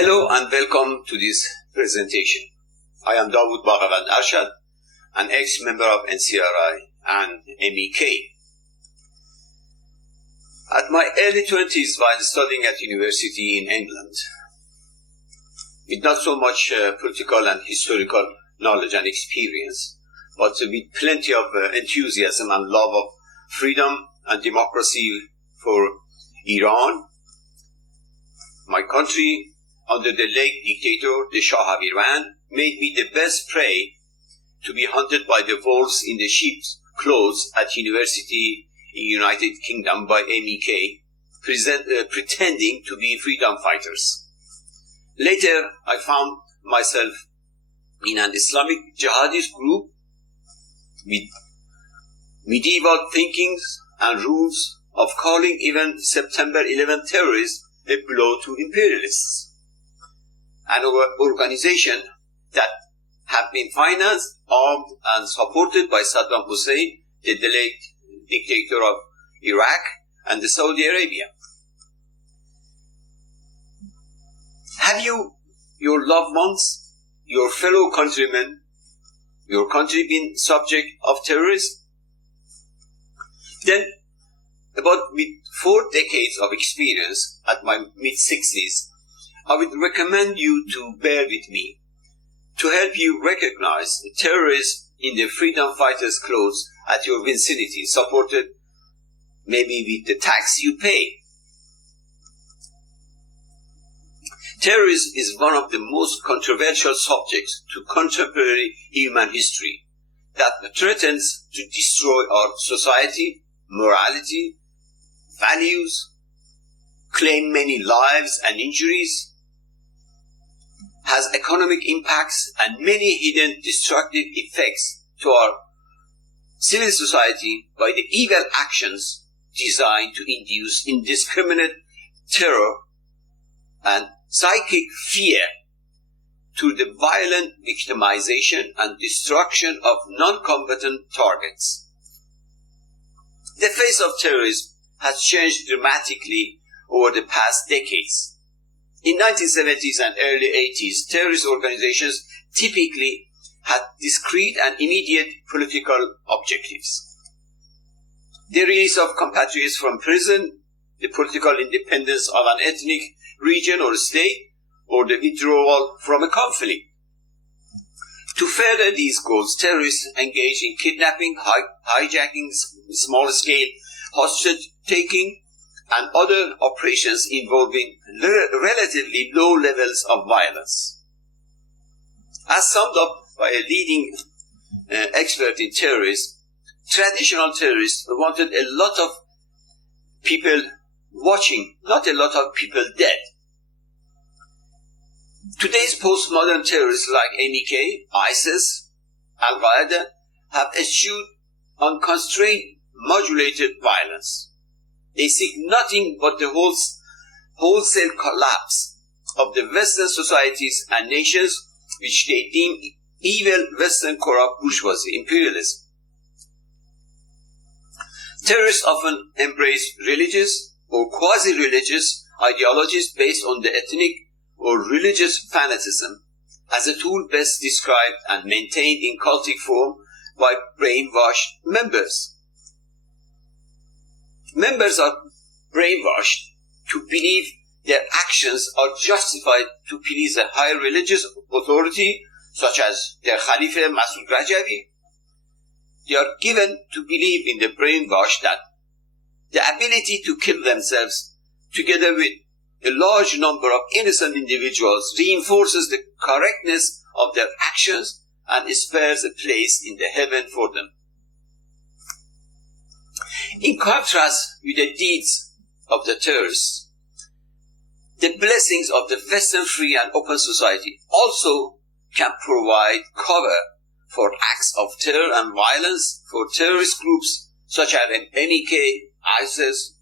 Hello and welcome to this presentation. I am Dawood Baghavan Arshad, an ex-member of NCRI and MEK. At my early 20s, while studying at university in England, with not so much political and historical knowledge and experience, but with plenty of enthusiasm and love of freedom and democracy for Iran, my country, under the late dictator, the Shah of Iran, made me the best prey to be hunted by the wolves in the sheep's clothes at university in United Kingdom by MEK, pretending to be freedom fighters. Later, I found myself in an Islamic jihadist group with medieval thinkings and rules of calling even September 11 terrorists a blow to imperialists. An organization that have been financed, armed, and supported by Saddam Hossein, the late dictator of Iraq, and the Saudi Arabia. Have you, your loved ones, your fellow countrymen, your country been subject of terrorism? Then, with 4 decades of experience at my mid-60s, I would recommend you to bear with me to help you recognize the terrorists in the freedom fighters' clothes at your vicinity, supported maybe with the tax you pay. Terrorism is one of the most controversial subjects to contemporary human history that threatens to destroy our society, morality, values, claim many lives and injuries, has economic impacts and many hidden destructive effects to our civil society by the evil actions designed to induce indiscriminate terror and psychic fear through the violent victimization and destruction of non-combatant targets. The face of terrorism has changed dramatically over the past decades. In 1970s and early 80s, terrorist organizations typically had discrete and immediate political objectives. The release of compatriots from prison, the political independence of an ethnic region or state, or the withdrawal from a conflict. To further these goals, terrorists engage in kidnapping, hijacking, small-scale hostage-taking, and other operations involving relatively low levels of violence. As summed up by a leading expert in terrorism, traditional terrorists wanted a lot of people watching, not a lot of people dead. Today's postmodern terrorists like MEK, ISIS, Al Qaeda have eschewed unconstrained, modulated violence. They seek nothing but the wholesale collapse of the Western societies and nations which they deem evil Western corrupt bourgeoisie imperialism. Terrorists often embrace religious or quasi-religious ideologies based on the ethnic or religious fanaticism as a tool best described and maintained in cultic form by brainwashed members. Members are brainwashed to believe their actions are justified to please a higher religious authority, such as their Caliph, Maryam Rajavi. They are given to believe in the brainwash that the ability to kill themselves, together with a large number of innocent individuals, reinforces the correctness of their actions and spares a place in the heaven for them. In contrast with the deeds of the terrorists, the blessings of the Western free and open society also can provide cover for acts of terror and violence for terrorist groups such as MEK, ISIS,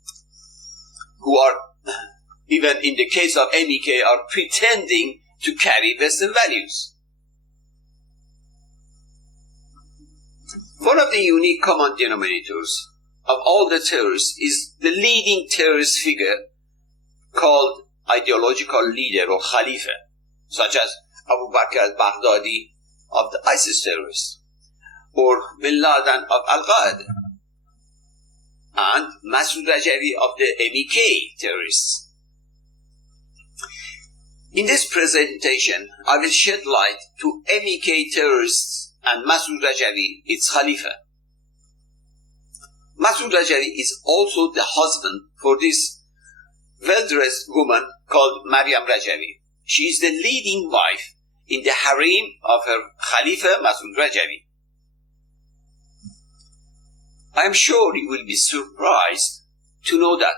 who are, even in the case of MEK, are pretending to carry Western values. One of the unique common denominators of all the terrorists is the leading terrorist figure called ideological leader or Caliph, such as Abu Bakr al-Baghdadi of the ISIS terrorists, or Bin Laden of Al Qaeda, and Masoud Rajavi of the Mek terrorists. In this presentation, I will shed light to Mek terrorists and Masoud Rajavi, its Khalifa. Masoud Rajavi is also the husband for this well-dressed woman called Maryam Rajavi. She is the leading wife in the harem of her Caliph Masoud Rajavi. I am sure you will be surprised to know that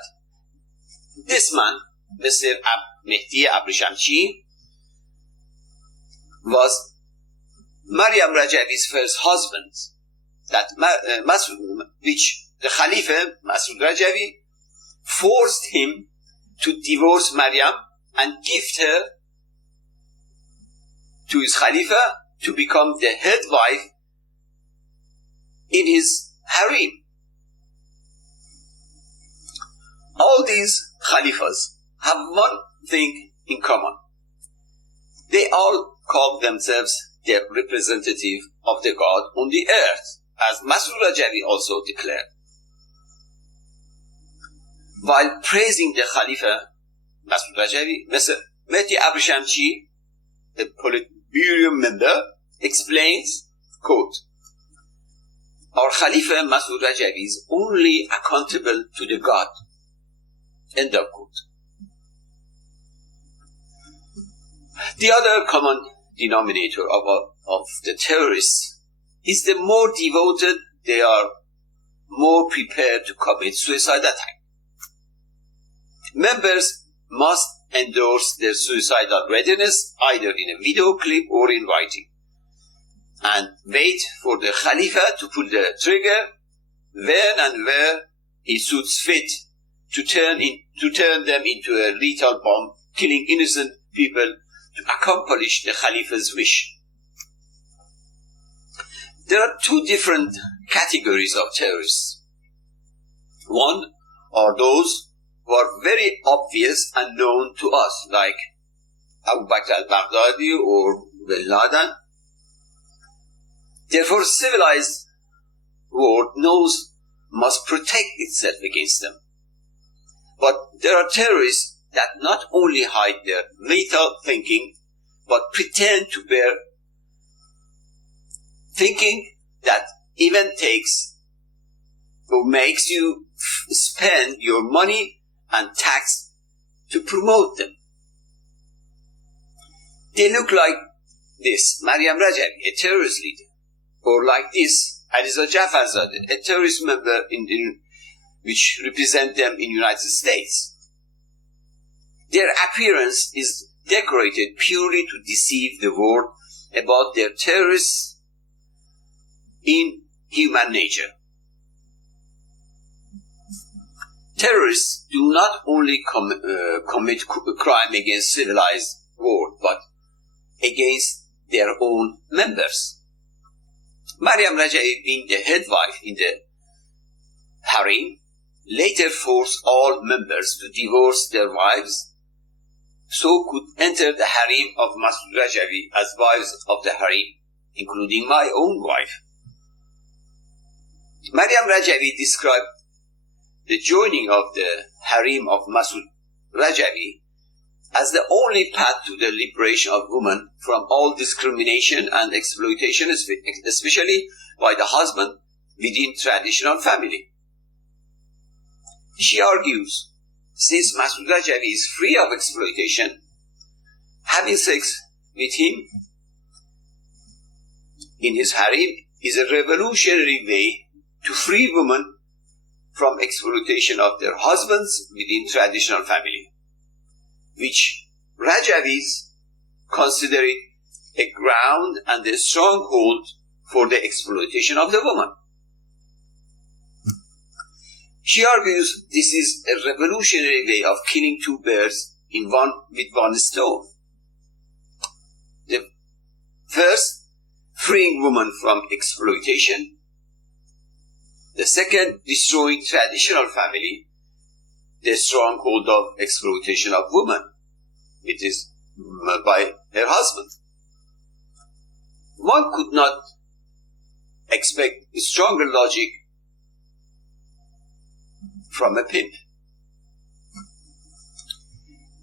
this man, Mr. Mehdi Abrishamchi, was Maryam Rajavi's first husband, which the Caliph Masoud Rajavi forced him to divorce Maryam and gift her to his Khalifa to become the head wife in his harem. All these Khalifas have one thing in common. They all call themselves the representative of the God on the earth, as Masoud Rajavi also declared. While praising the Khalifa, Masoud Rajavi, Mr. Mehdi Abrishamchi, a Politburo member, explains, quote, "Our Khalifa Masoud Rajavi is only accountable to the God." End of quote. The other common denominator of the terrorists is the more devoted they are, more prepared to commit suicide attack. Members must endorse their suicidal readiness either in a video clip or in writing, and wait for the Khalifa to pull the trigger when and where he suits fit to turn them into a lethal bomb, killing innocent people to accomplish the Khalifa's wish. There are two different categories of terrorists. One are those who are very obvious and known to us, like Abu Bakr al-Baghdadi or Bin Laden. Therefore, civilized world must protect itself against them. But there are terrorists that not only hide their lethal thinking, but pretend to bear thinking that even takes or makes you spend your money and tax to promote them. They look like this, Maryam Rajavi, a terrorist leader, or like this, Aliza Jafarzadeh, a terrorist member which represent them in United States. Their appearance is decorated purely to deceive the world about their terrorists in human nature. Terrorists do not only commit crime against civilized world, but against their own members. Maryam Rajavi, being the head wife in the harem, later forced all members to divorce their wives, so could enter the harem of Masoud Rajavi as wives of the harem, including my own wife. Maryam Rajavi described the joining of the harem of Masoud Rajavi as the only path to the liberation of women from all discrimination and exploitation, especially by the husband within traditional family. She argues, since Masoud Rajavi is free of exploitation, having sex with him in his harem is a revolutionary way to free women from exploitation of their husbands within traditional family, which Rajavis consider it a ground and a stronghold for the exploitation of the woman. She argues this is a revolutionary way of killing two birds with one stone. The first, freeing women from exploitation. The second, destroying traditional family, the stronghold of exploitation of women, it is by her husband. One could not expect stronger logic from a pimp.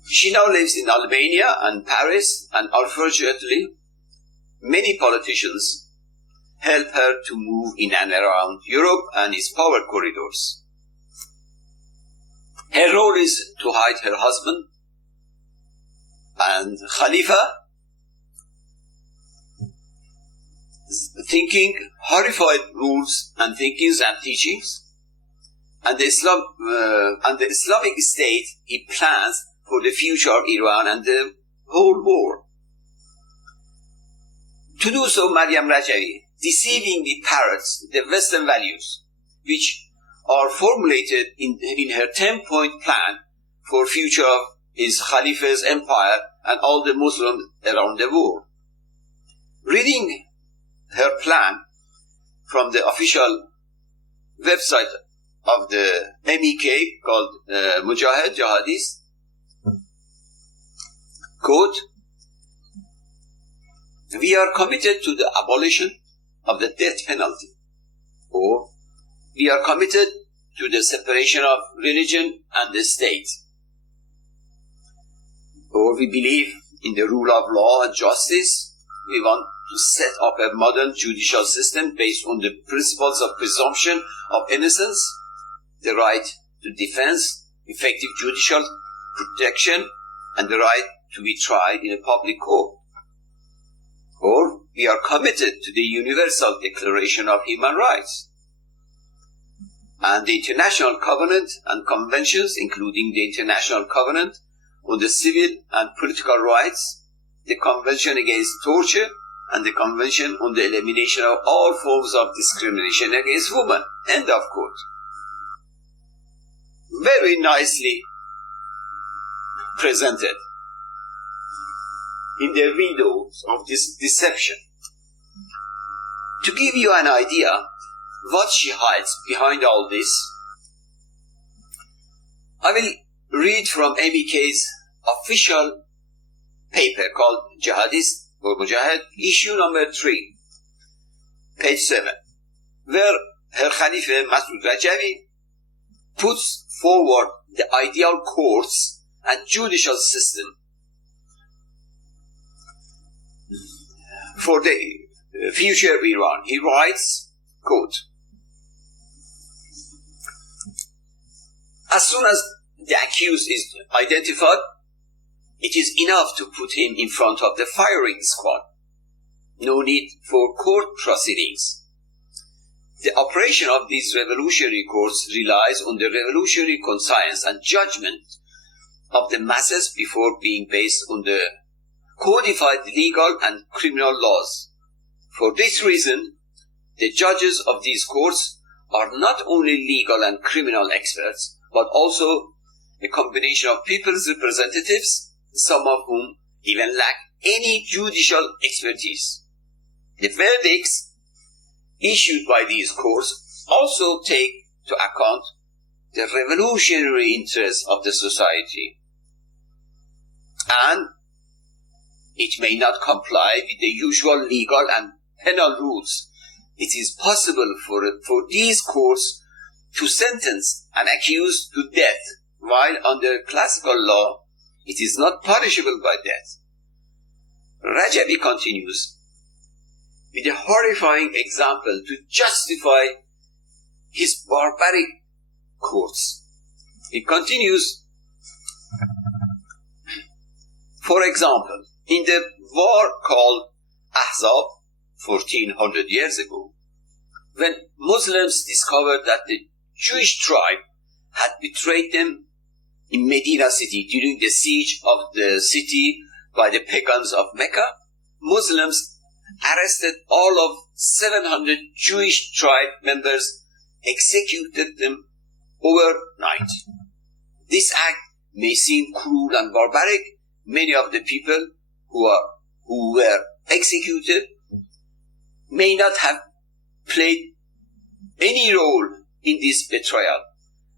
She now lives in Albania and Paris, and unfortunately, many politicians help her to move in and around Europe and its power corridors. Her role is to hide her husband and Calipha, thinking horrified rules and thinkings and teachings, and the Islamic State he plans for the future of Iran and the whole world. To do so, Maryam Rajavi deceivingly parrots the Western values, which are formulated in her 10-point plan for future of his Calipha's empire and all the Muslims around the world. Reading her plan from the official website of the MEK called Mujahid Jihadis, quote, "We are committed to the abolition of the death penalty," or "We are committed to the separation of religion and the state," or "We believe in the rule of law and justice. We want to set up a modern judicial system based on the principles of presumption of innocence, the right to defense, effective judicial protection, and the right to be tried in a public court." Or, "We are committed to the Universal Declaration of Human Rights and the international covenant and conventions, including the International Covenant on the Civil and Political Rights, the Convention Against Torture, and the Convention on the Elimination of all forms of discrimination against women." End of quote. Very nicely presented in the windows of this deception. To give you an idea what she hides behind all this, I will read from MEK's official paper called Jihadist or Mujahid, issue number 3, page 7, where her Khalifa Masoud Rajavi puts forward the ideal courts and judicial system for the future of Iran. He writes, quote, "As soon as the accused is identified, it is enough to put him in front of the firing squad. No need for court proceedings. The operation of these revolutionary courts relies on the revolutionary conscience and judgment of the masses before being based on the codified legal and criminal laws. For this reason, the judges of these courts are not only legal and criminal experts, but also a combination of people's representatives, some of whom even lack any judicial expertise. The verdicts issued by these courts also take to account the revolutionary interests of the society, and it may not comply with the usual legal and penal rules. It is possible for these courts to sentence an accused to death, while under classical law it is not punishable by death." Rajavi continues with a horrifying example to justify his barbaric courts. He continues, "For example, in the war called Ahzab 1400 years ago, when Muslims discovered that the Jewish tribe had betrayed them in Medina city during the siege of the city by the pagans of Mecca, Muslims arrested all of 700 Jewish tribe members, executed them overnight. This act may seem cruel and barbaric. Many of the people who were executed may not have played any role in this betrayal.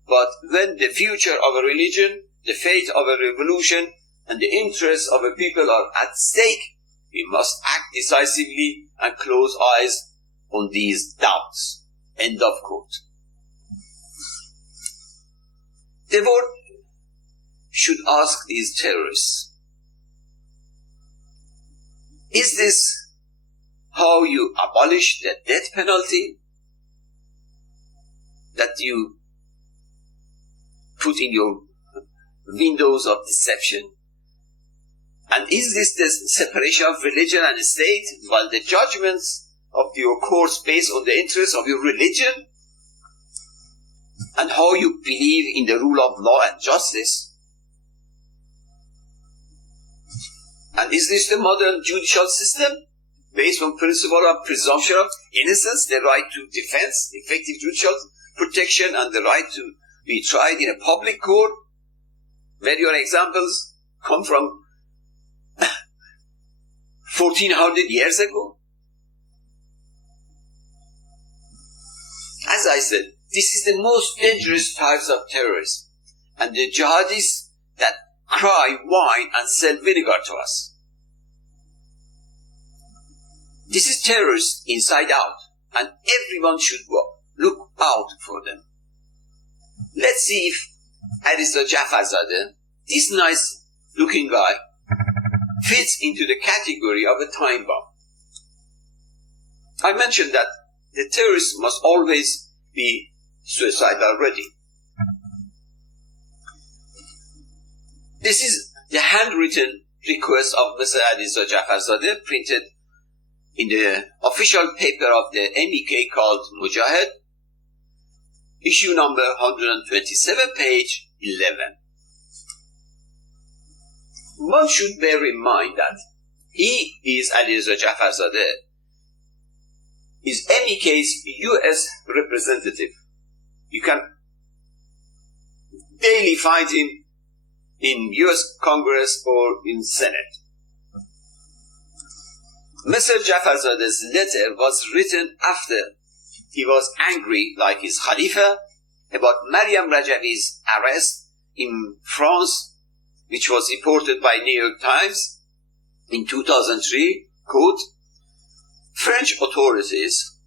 But when the future of a religion, the fate of a revolution, and the interests of a people are at stake, we must act decisively and close eyes on these doubts. End of quote. The world should ask these terrorists, is this how you abolish the death penalty that you put in your windows of deception? And is this the separation of religion and state, while the judgments of your courts based on the interests of your religion and how you believe in the rule of law and justice? And is this the modern judicial system based on principle of presumption of innocence, the right to defense, effective judicial protection, and the right to be tried in a public court, where your examples come from 1400 years ago? As I said, this is the most dangerous types of terrorism, and the jihadists that cry, whine, and sell vinegar to us. This is terrorists inside out, and everyone should look out for them. Let's see if Aliza Jafarzadeh, this nice looking guy, fits into the category of a time bomb. I mentioned that the terrorists must always be suicidal ready. This is the handwritten request of Mr. Aliza Jafarzadeh, printed in the official paper of the MEK called Mujahid, issue number 127, page 11. One should bear in mind that he is Aliza Jafarzadeh, is MEK's US representative. You can daily find him in US Congress or in Senate. Mr. Jafarzadeh's letter was written after he was angry, like his Calipha, about Maryam Rajavi's arrest in France, which was reported by New York Times in 2003, quote, French authorities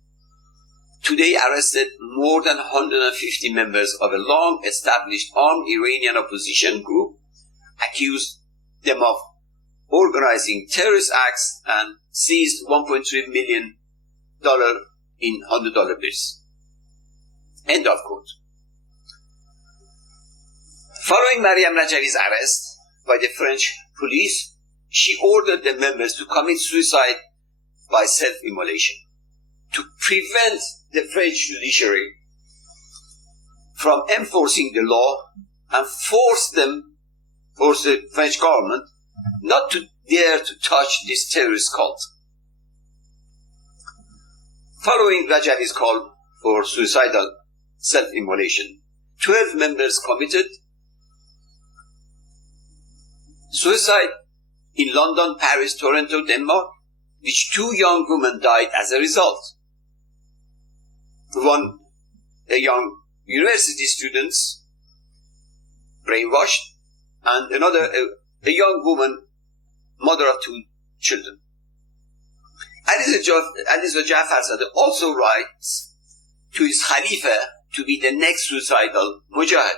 today arrested more than 150 members of a long-established armed Iranian opposition group, accused them of organizing terrorist acts, and seized $1.3 million in $100 bills. End of quote. Following Maryam Rajavi's arrest by the French police, she ordered the members to commit suicide by self-immolation. To prevent the French judiciary from enforcing the law and force the French government not to dare to touch this terrorist cult. Following Rajavi's call for suicidal self-immolation, 12 members committed suicide in London, Paris, Toronto, Denmark, which 2 young women died as a result. One, a young university student, brainwashed, and another, a young woman, mother of 2 children. Aliza Jafarzadeh also writes to his Calipha to be the next suicidal mujahid.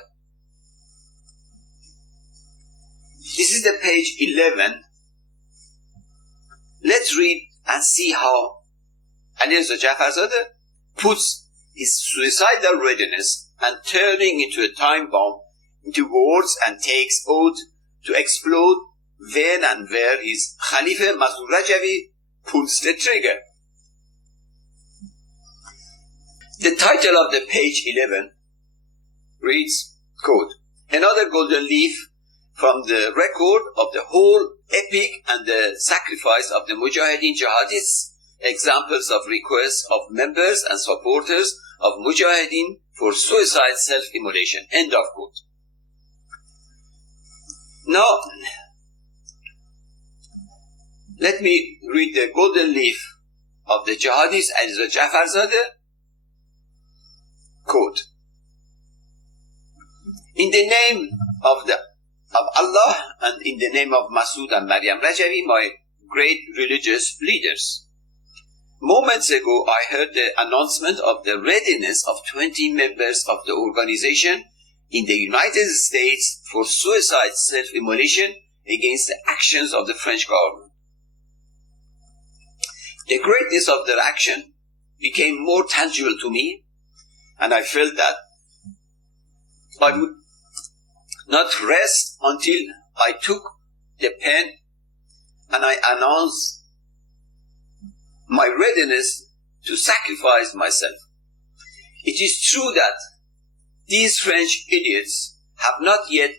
This is the page 11. Let's read and see how Aliza Jafarzadeh puts his suicidal readiness and turning into a time bomb into words, and takes oath to explode when and where his Caliph Masoud Rajavi pulls the trigger. The title of the page 11 reads, quote, Another golden leaf from the record of the whole epic and the sacrifice of the Mujahideen Jihadists, examples of requests of members and supporters of Mujahideen for suicide self-immolation. End of quote. Now, let me read the golden leaf of the jihadist Aliza Jafarzadeh. Quote, In the name of of Allah and in the name of Masood and Maryam Rajavi, my great religious leaders. Moments ago, I heard the announcement of the readiness of 20 members of the organization in the United States for suicide self-immolation against the actions of the French government. The greatness of their action became more tangible to me, and I felt that I would not rest until I took the pen and I announced my readiness to sacrifice myself. It is true that these French idiots have not yet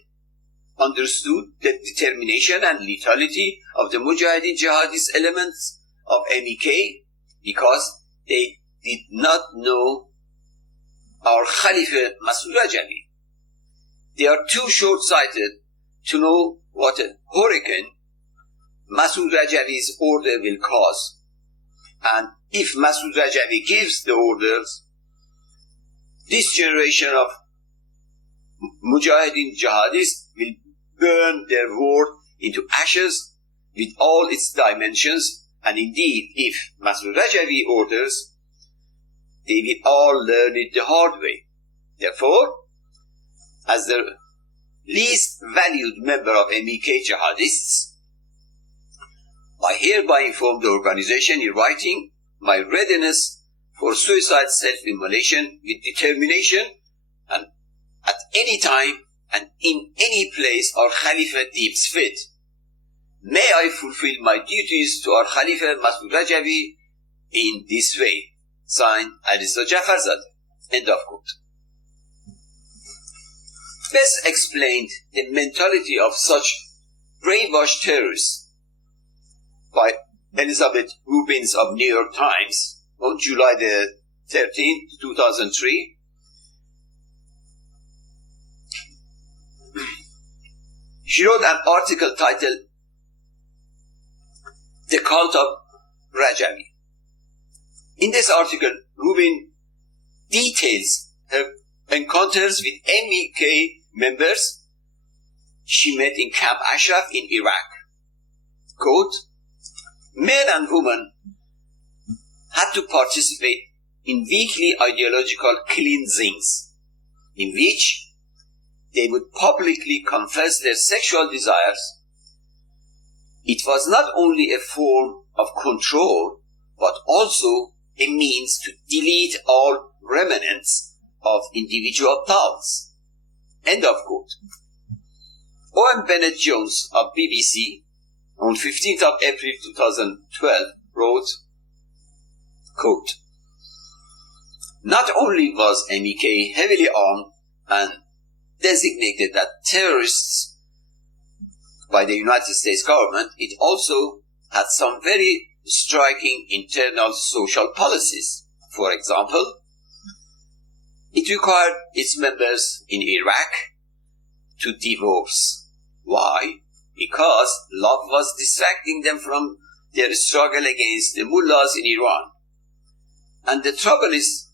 understood the determination and lethality of the Mujahideen jihadist elements of MEK because they did not know our Caliph Masood Rajavi. They are too short-sighted to know what a hurricane Masood Rajavi's order will cause. And if Masood Rajavi gives the orders, this generation of Mujahideen jihadists will burn their world into ashes with all its dimensions. And indeed, if Masood Rajavi orders, they will all learn it the hard way. Therefore, as the least valued member of MEK jihadists, I hereby inform the organization in writing my readiness for suicide self-immolation with determination, and at any time and in any place our Caliph deems fit. May I fulfill my duties to our Caliph Masood Rajavi in this way. Signed, Alisa Jafarzadeh. End of quote. Best explained the mentality of such brainwashed terrorists by Elizabeth Rubins of New York Times on July the 13th, 2003. She wrote an article titled The Cult of Rajavi. In this article, Rubin details her encounters with MEK members she met in Camp Ashraf in Iraq. Quote, men and women had to participate in weekly ideological cleansings in which they would publicly confess their sexual desires. It was not only a form of control, but also a means to delete all remnants of individual thoughts. End of quote. Owen Bennett-Jones of BBC on 15th of April 2012 wrote, quote, not only was MEK heavily armed and designated as terrorists by the United States government, it also had some very striking internal social policies. For example, it required its members in Iraq to divorce. Why? Because love was distracting them from their struggle against the mullahs in Iran. And the trouble is,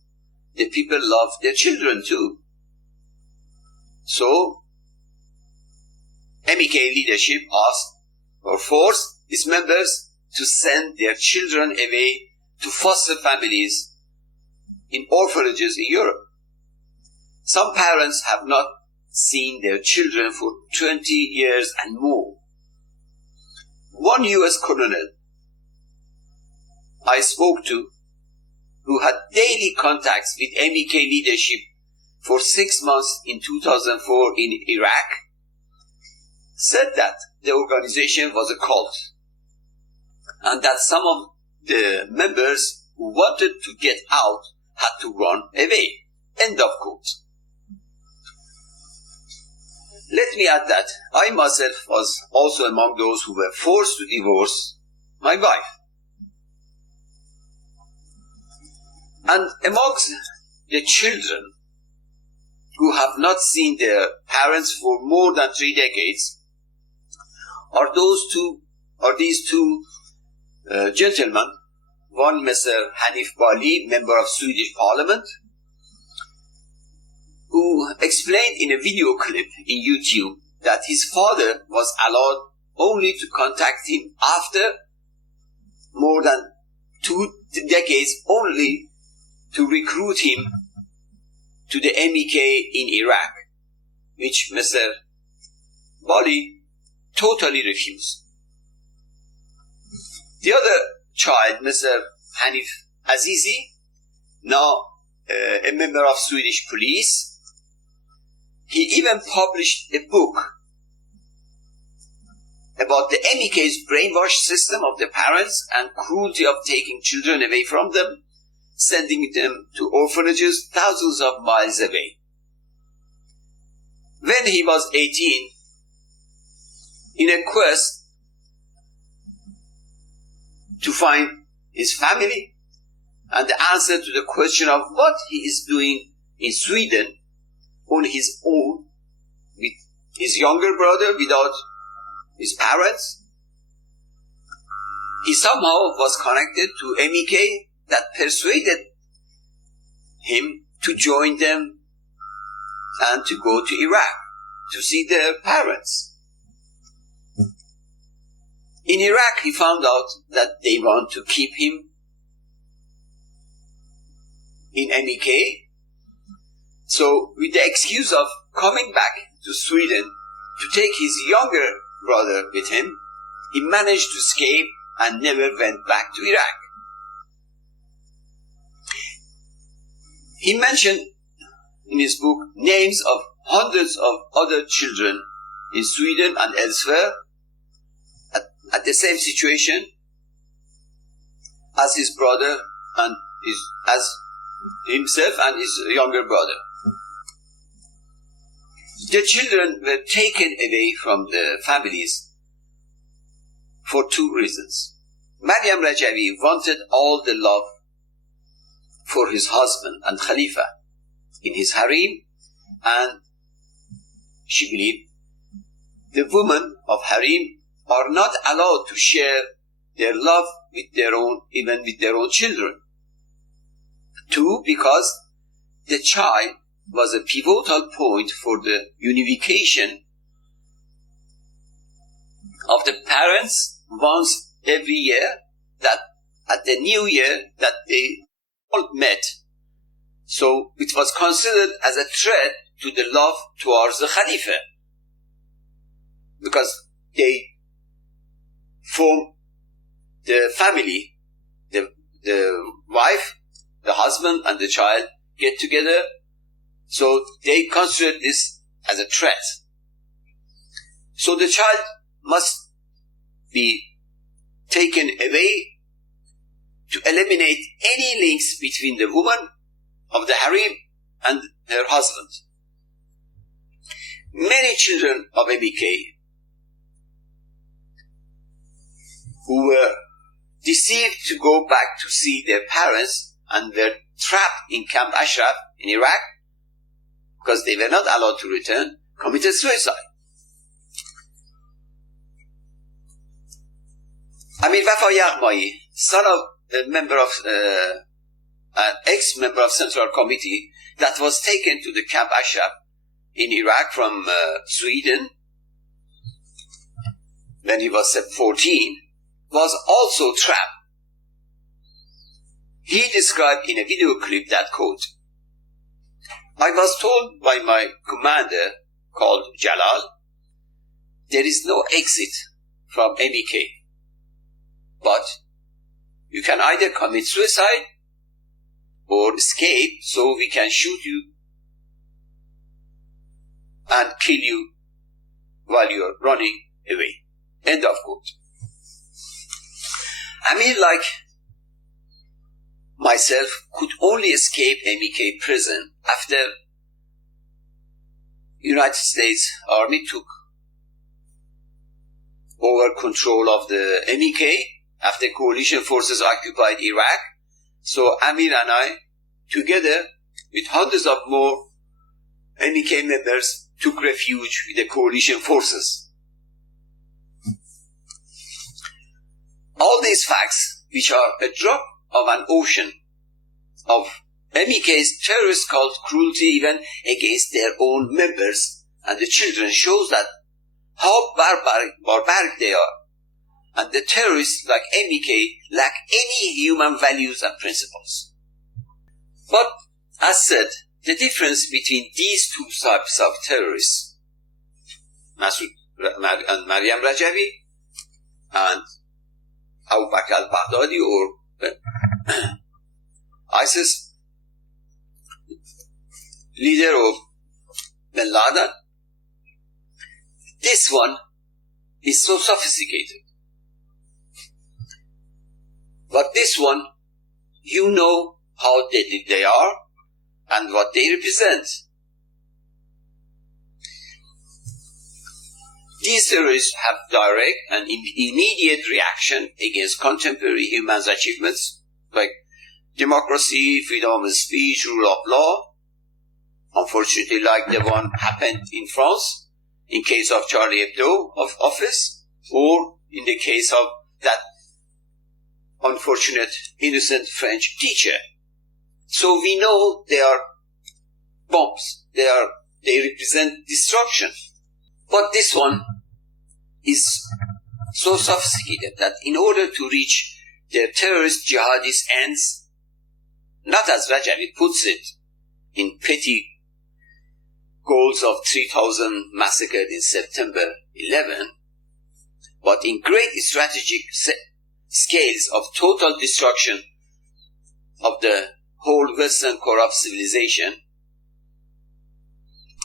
the people love their children too. So, MEK leadership asked or forced its members to send their children away to foster families in orphanages in Europe. Some parents have not seen their children for 20 years and more. One U.S. colonel I spoke to, who had daily contacts with MEK leadership for 6 months in 2004 in Iraq, said that the organization was a cult and that some of the members who wanted to get out had to run away. End of quote. Let me add that I myself was also among those who were forced to divorce my wife. And amongst the children who have not seen their parents for more than 3 decades are these two gentlemen, one Mr. Hanif Bali, member of Swedish Parliament, who explained in a video clip in YouTube that his father was allowed only to contact him after more than 2 decades only to recruit him to the MEK in Iraq, which Mr. Bali totally refused. The other child, Mr. Hanif Azizi, now a member of Swedish police, he even published a book about the MEK's brainwash system of the parents and cruelty of taking children away from them, sending them to orphanages thousands of miles away. When he was 18, in a quest to find his family and the answer to the question of what he is doing in Sweden on his own, with his younger brother, without his parents, he somehow was connected to MEK that persuaded him to join them and to go to Iraq to see their parents. In Iraq, he found out that they want to keep him in MEK. So, with the excuse of coming back to Sweden to take his younger brother with him, he managed to escape and never went back to Iraq. He mentioned in his book names of hundreds of other children in Sweden and elsewhere at the same situation as his brother and as himself and his younger brother. The children were taken away from the families for 2 reasons. Maryam Rajavi wanted all the love for his husband and Calipha in his harem, and she believed the women of harem are not allowed to share their love with their own, even with their own children. 2, because the child was a pivotal point for the unification of the parents once every year, that at the new year that they all met. So it was considered as a threat to the love towards the Caliph, because they form the family, the wife, the husband and the child get together, so they consider this as a threat. So the child must be taken away to eliminate any links between the woman of the harem and her husband. Many children of MEK who were deceived to go back to see their parents and were trapped in Camp Ashraf in Iraq because they were not allowed to return, committed suicide. Amir Wafa Yaghmai, son of a member of, an ex-member of Central Committee that was taken to the Camp Ashraf in Iraq from Sweden when he was 14, was also trapped. He described in a video clip that quote, "I was told by my commander, called Jalal, there is no exit from MEK, but you can either commit suicide or escape so we can shoot you and kill you while you are running away." End of quote. Amir, like myself, could only escape MEK prison after United States Army took over control of the MEK after coalition forces occupied Iraq. So Amir and I, together with hundreds of more MEK members, took refuge with the coalition forces. All these facts, which are a drop of an ocean of MEK's terrorist cult cruelty even against their own members and the children, shows that how barbaric they are. And the terrorists, like MEK, lack any human values and principles. But, as said, the difference between these two types of terrorists, Masoud and Maryam Rajavi, and Abu Bakr al-Baghdadi or ISIS, leader of bin Laden, this one is so sophisticated. But this one, you know how deadly they are and what they represent. These terrorists have direct and immediate reaction against contemporary human achievements like democracy, freedom of speech, rule of law, unfortunately like the one happened in France in case of Charlie Hebdo of office, or in the case of that unfortunate innocent French teacher. So we know they are bombs, they represent destruction. But this one is so sophisticated that in order to reach their terrorist jihadist ends, not as Rajavi puts it, in petty goals of 3,000 massacred in September 11, but in great strategic scales of total destruction of the whole Western corrupt civilization.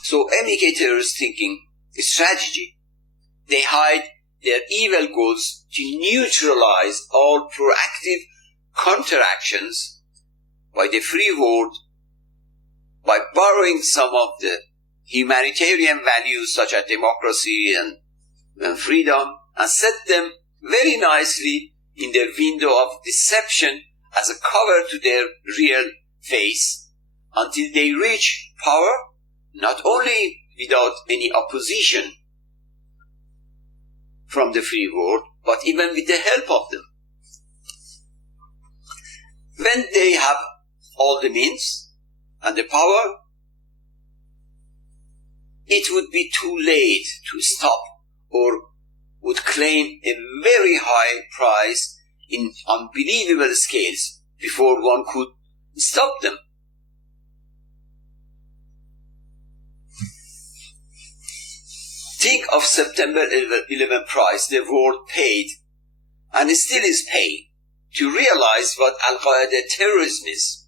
So MEK terrorist thinking strategy, they hide their evil goals to neutralize all proactive counteractions by the free world, by borrowing some of the humanitarian values such as democracy and freedom, and set them very nicely in their window of deception as a cover to their real face until they reach power, not only without any opposition from the free world, but even with the help of them. When they have all the means and the power, it would be too late to stop, or would claim a very high price in unbelievable scales before one could stop them. Think of September 11 price the world paid, and still is paying, to realize what Al Qaeda terrorism is.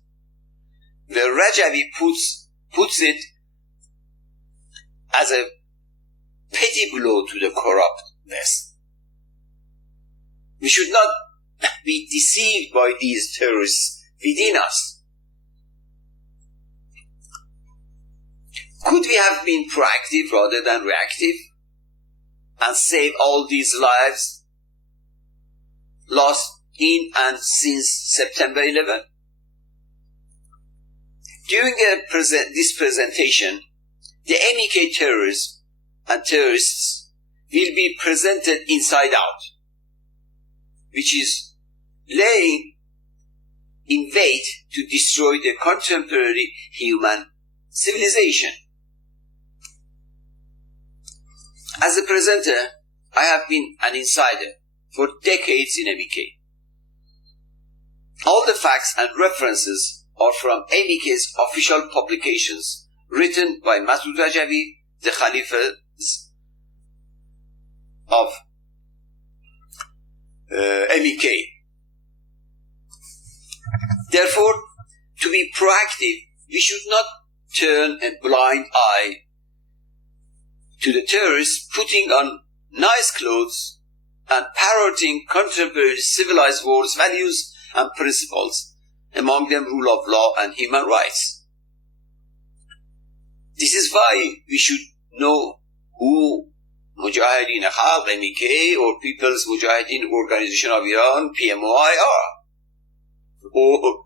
Where Rajavi puts it as a petty blow to the corrupt West. We should not be deceived by these terrorists within us. Could we have been proactive rather than reactive and save all these lives lost in and since September 11? During this presentation, the MEK terrorists and terrorists will be presented inside out, which is laying in wait to destroy the contemporary human civilization. As a presenter, I have been an insider for decades in MEK. All the facts and references are from MEK's official publications written by Masoud Rajavi, the Caliphs of MEK. Therefore, to be proactive, we should not turn a blind eye to the terrorists putting on nice clothes and parroting contemporary civilized world's values and principles, among them rule of law and human rights. This is why we should know who Mujahideen Khalq, MEK, or People's Mujahideen Organization of Iran, PMOI, are, or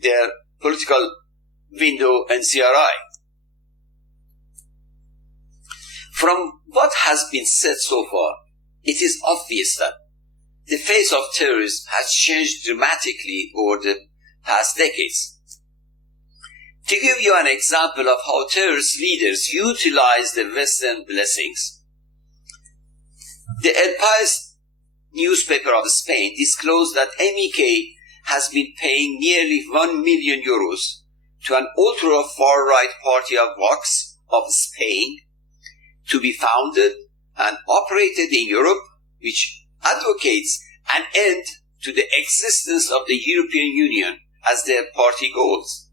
their political window NCRI. From what has been said so far, it is obvious that the face of terrorism has changed dramatically over the past decades. To give you an example of how terrorist leaders utilize the Western blessings, The El País newspaper of Spain disclosed that MEK has been paying nearly 1 million euros to an ultra-far-right party of Vox of Spain to be founded and operated in Europe, which advocates an end to the existence of the European Union as their party goals,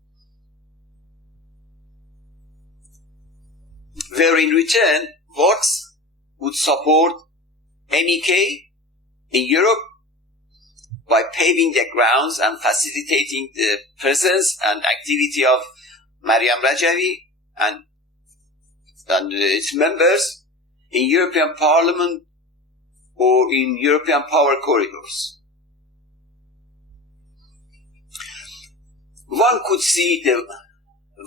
where in return Vox would support MEK in Europe by paving the grounds and facilitating the presence and activity of Maryam Rajavi and its members in European Parliament or in European power corridors. One could see the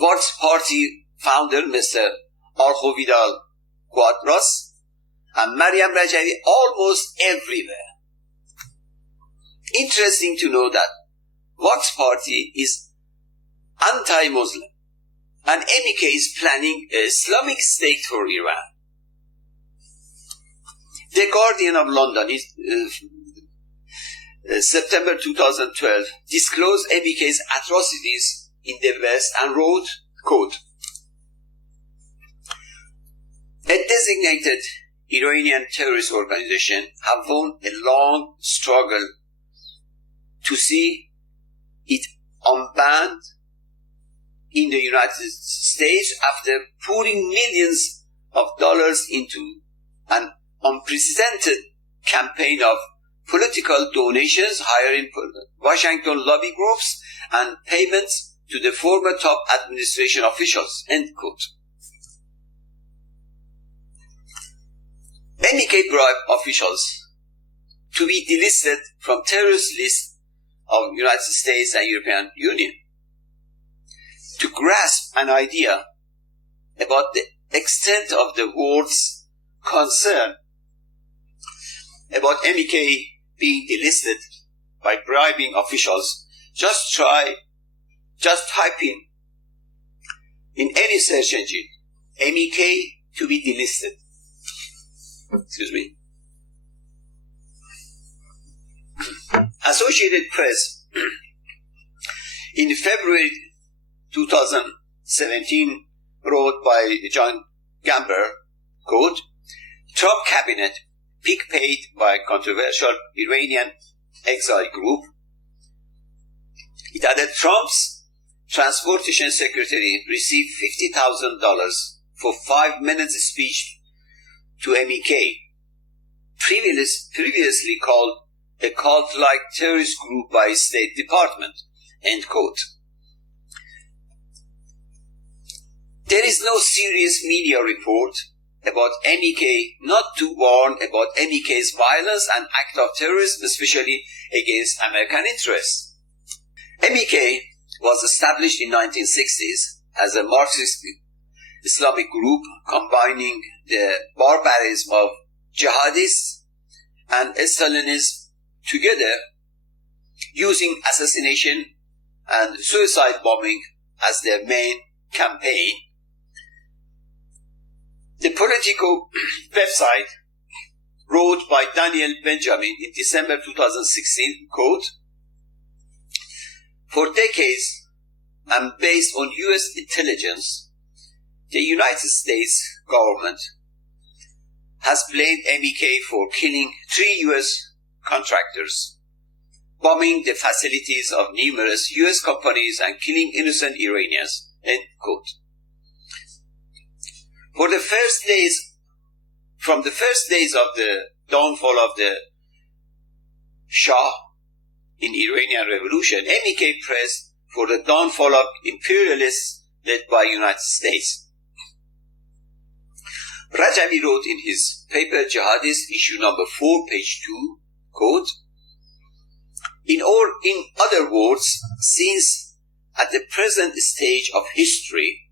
Vox party founder, Mr. Arjo Vidal Quadras, and Maryam Rajavi almost everywhere. Interesting to know that Vox party is anti-Muslim and MEK is planning an Islamic State for Iran. The Guardian of London, September 2012, disclosed MEK's atrocities in the West and wrote, quote, "A designated Iranian terrorist organization have won a long struggle to see it unbanned in the United States after pouring millions of dollars into an unprecedented campaign of political donations, hiring Washington lobby groups, and payments to the former top administration officials," end quote. MEK bribed officials to be delisted from terrorist lists of United States and European Union. To grasp an idea about the extent of the world's concern about MEK being delisted by bribing officials, just type in any search engine, MEK to be delisted. Excuse me. Associated Press in February 2017 wrote by John Gamber, quote, "Trump cabinet pick paid by controversial Iranian exile group." It added Trump's transportation secretary received $50,000 for 5 minutes speech to MEK, previously called a cult-like terrorist group by State Department, end quote. There is no serious media report about MEK, not to warn about MEK's violence and act of terrorism, especially against American interests. MEK was established in 1960s as a Marxist Islamic group combining the barbarism of jihadists and Stalinism together, using assassination and suicide bombing as their main campaign. The Politico website wrote by Daniel Benjamin in December 2016, quote, "For decades and based on U.S. intelligence, the United States government has blamed MEK for killing 3 U.S. contractors, bombing the facilities of numerous U.S. companies and killing innocent Iranians," end quote. From the first days of the downfall of the Shah in Iranian revolution, MEK pressed for the downfall of imperialists led by United States. Rajavi wrote in his paper Jihadist, issue number 4, page 2, quote, in other words, since at the present stage of history,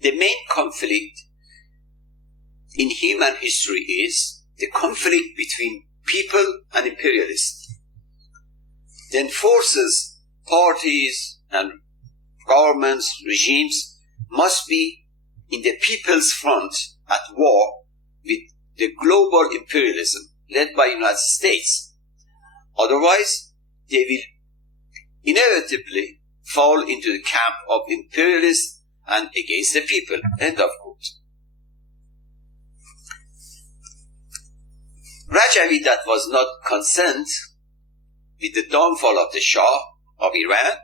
the main conflict in human history is the conflict between people and imperialists, then forces, parties, and governments, regimes must be in the people's front at war with the global imperialism, led by the United States. Otherwise, they will inevitably fall into the camp of imperialists and against the people. End of quote. Rajavi, that was not content with the downfall of the Shah of Iran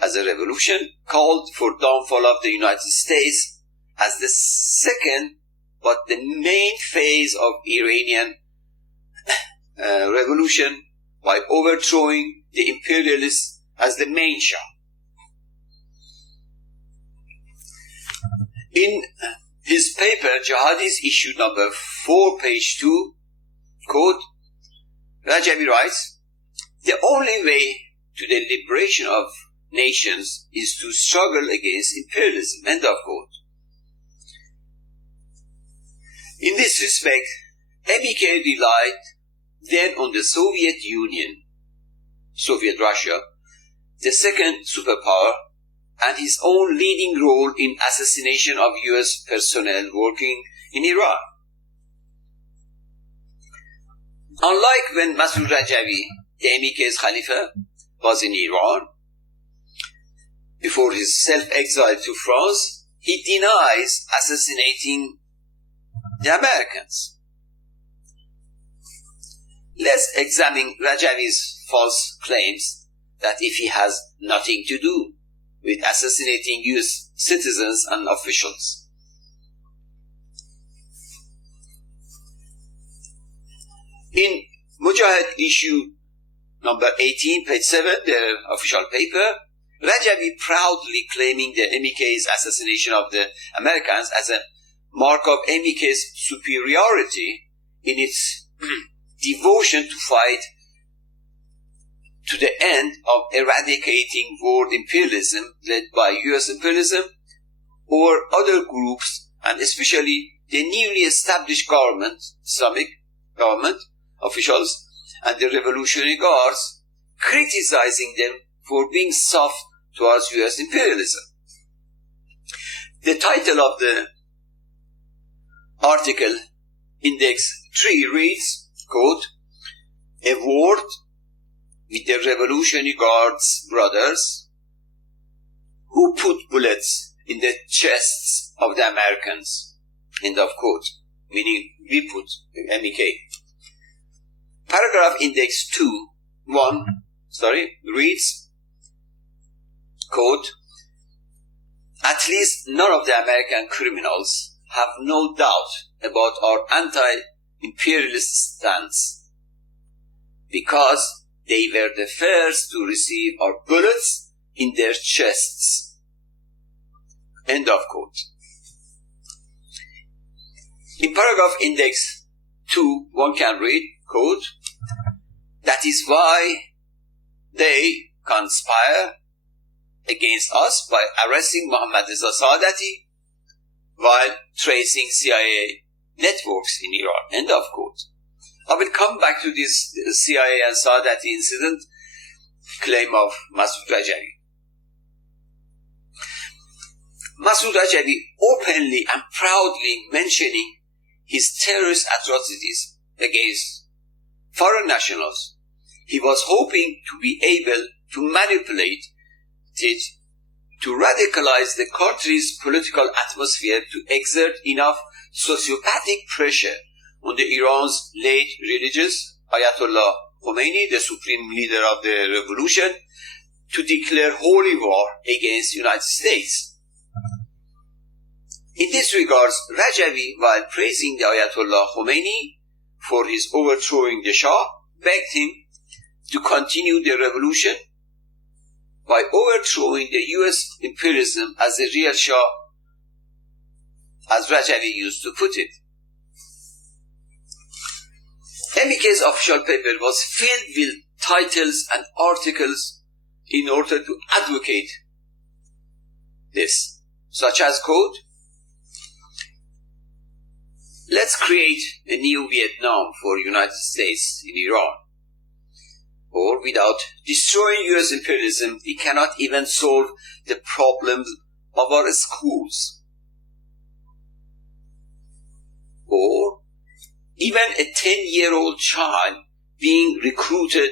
as a revolution, called for downfall of the United States as the second but the main phase of Iranian revolution by overthrowing the imperialists as the main Shah. In his paper, Jihadis, issue number 4, page 2, quote, Rajavi writes, the only way to the liberation of nations is to struggle against imperialism. End of quote. In this respect, Mek relied then on the Soviet Union, Soviet Russia, the second superpower, and his own leading role in assassination of US personnel working in Iran. Unlike when Masoud Rajavi, the Mek's Calipha, was in Iran, before his self-exile to France, he denies assassinating the Americans. Let's examine Rajavi's false claims that if he has nothing to do with assassinating US citizens and officials. In Mujahid issue number 18, page 7, their official paper, Rajavi proudly claiming the Mek's assassination of the Americans as a mark of Mek's superiority in its devotion to fight to the end of eradicating world imperialism led by US imperialism or other groups, and especially the newly established government, Islamic government officials and the Revolutionary Guards, criticizing them for being soft towards US imperialism. The title of the article, Index 3, reads, quote, a word with the Revolutionary Guards brothers who put bullets in the chests of the Americans, end of quote, meaning we put, Mek. Paragraph Index 1 reads, quote, at least none of the American criminals have no doubt about our anti-imperialist stance, because they were the first to receive our bullets in their chests. End of quote. In paragraph Index 2, one can read, quote, that is why they conspire against us by arresting Mohammad Reza Saadati while tracing CIA networks in Iran. End of quote. I will come back to this CIA and Saadati incident claim of Masoud Rajavi. Masoud Rajavi openly and proudly mentioning his terrorist atrocities against foreign nationals, he was hoping to be able to manipulate it to radicalize the country's political atmosphere to exert enough sociopathic pressure on the Iran's late religious Ayatollah Khomeini, the supreme leader of the revolution, to declare holy war against the United States. In this regard, Rajavi, while praising the Ayatollah Khomeini for his overthrowing the Shah, begged him to continue the revolution by overthrowing the US imperialism as the real Shah, as Rajavi used to put it. Mek's official paper was filled with titles and articles in order to advocate this, such as, quote, let's create a new Vietnam for United States in Iran. Or, without destroying US imperialism, we cannot even solve the problems of our schools. Or, Even a 10-year-old child being recruited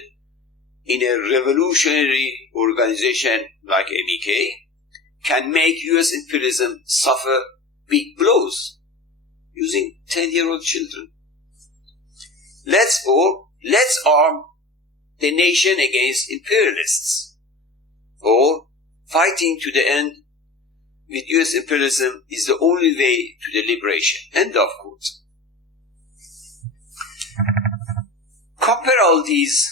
in a revolutionary organization like MEK can make US imperialism suffer big blows using 10-year-old children. Let's arm the nation against imperialists, or fighting to the end with US imperialism is the only way to the liberation. End of quote. Compare all these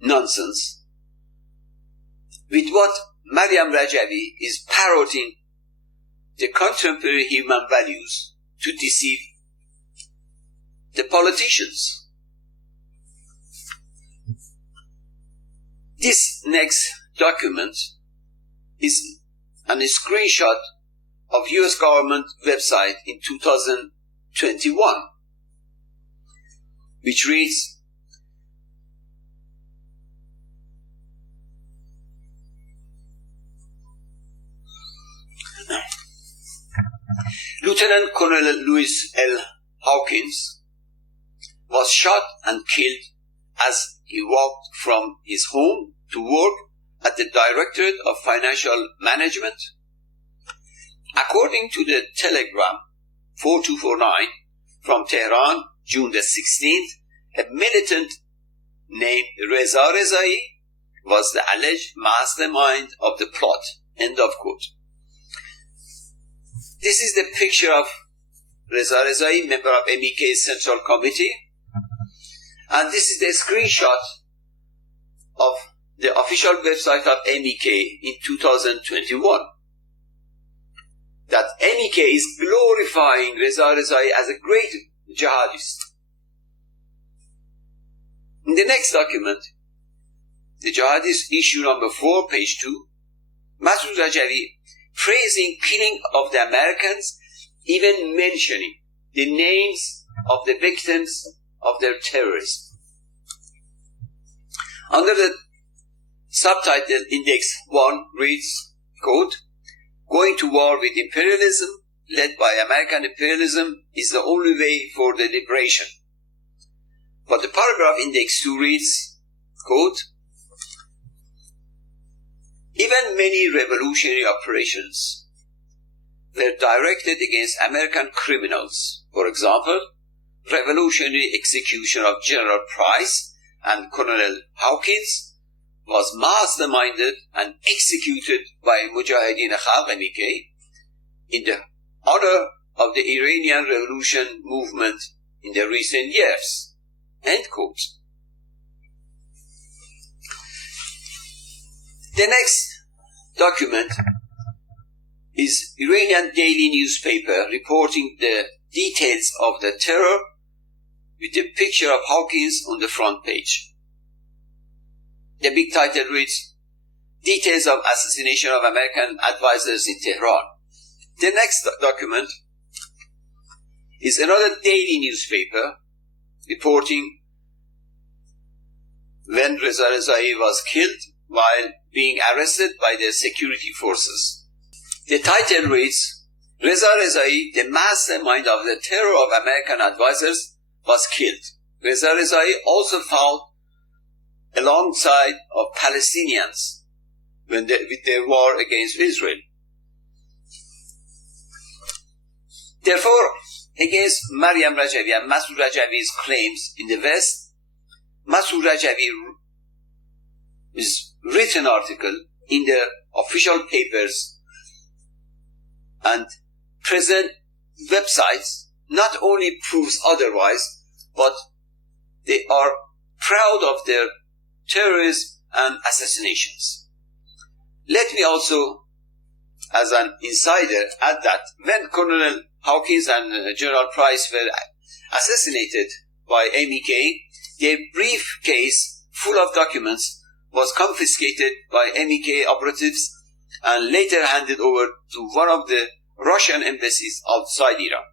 nonsense with what Maryam Rajavi is parroting the contemporary human values to deceive the politicians. This next document is a screenshot of US government website in 2021, which reads, Lieutenant Colonel Louis L. Hawkins was shot and killed as he walked from his home to work at the Directorate of Financial Management. According to the telegram 4249 from Tehran, June the 16th, a militant named Reza Rezai was the alleged mastermind of the plot. End of quote. This is the picture of Reza Rezai, member of MEK's Central Committee, and this is the screenshot of the official website of MEK in 2021. That MEK is glorifying Reza Rezai as a great jihadist. In the next document, the jihadist issue number 4, page 2, Masoud Rajavi praising killing of the Americans, even mentioning the names of the victims of their terrorism. Under the subtitle Index 1 reads, quote, going to war with imperialism, led by American imperialism, is the only way for the liberation. But the paragraph Index 2 reads, quote, even many revolutionary operations were directed against American criminals. For example, revolutionary execution of General Price and Colonel Hawkins was masterminded and executed by Mujahideen Khalq MEK in the honor of the Iranian Revolution movement in the recent years. End quote. The next document is Iranian daily newspaper reporting the details of the terror with a picture of Hawkins on the front page. The big title reads, Details of Assassination of American Advisors in Tehran. The next document is another daily newspaper reporting when Reza Rezai was killed while being arrested by the security forces. The title reads, Reza Rezai, the mastermind of the terror of American advisors, was killed. Reza Rezai also fought alongside of Palestinians with their war against Israel. Therefore, against Maryam Rajavi and Masoud Rajavi's claims in the West, Masoud Rajavi's written article in the official papers and present websites not only proves otherwise, but they are proud of their terrorism and assassinations. Let me also, as an insider, add that when Colonel Hawkins and General Price were assassinated by MEK, their briefcase full of documents was confiscated by MEK operatives and later handed over to one of the Russian embassies outside Iran.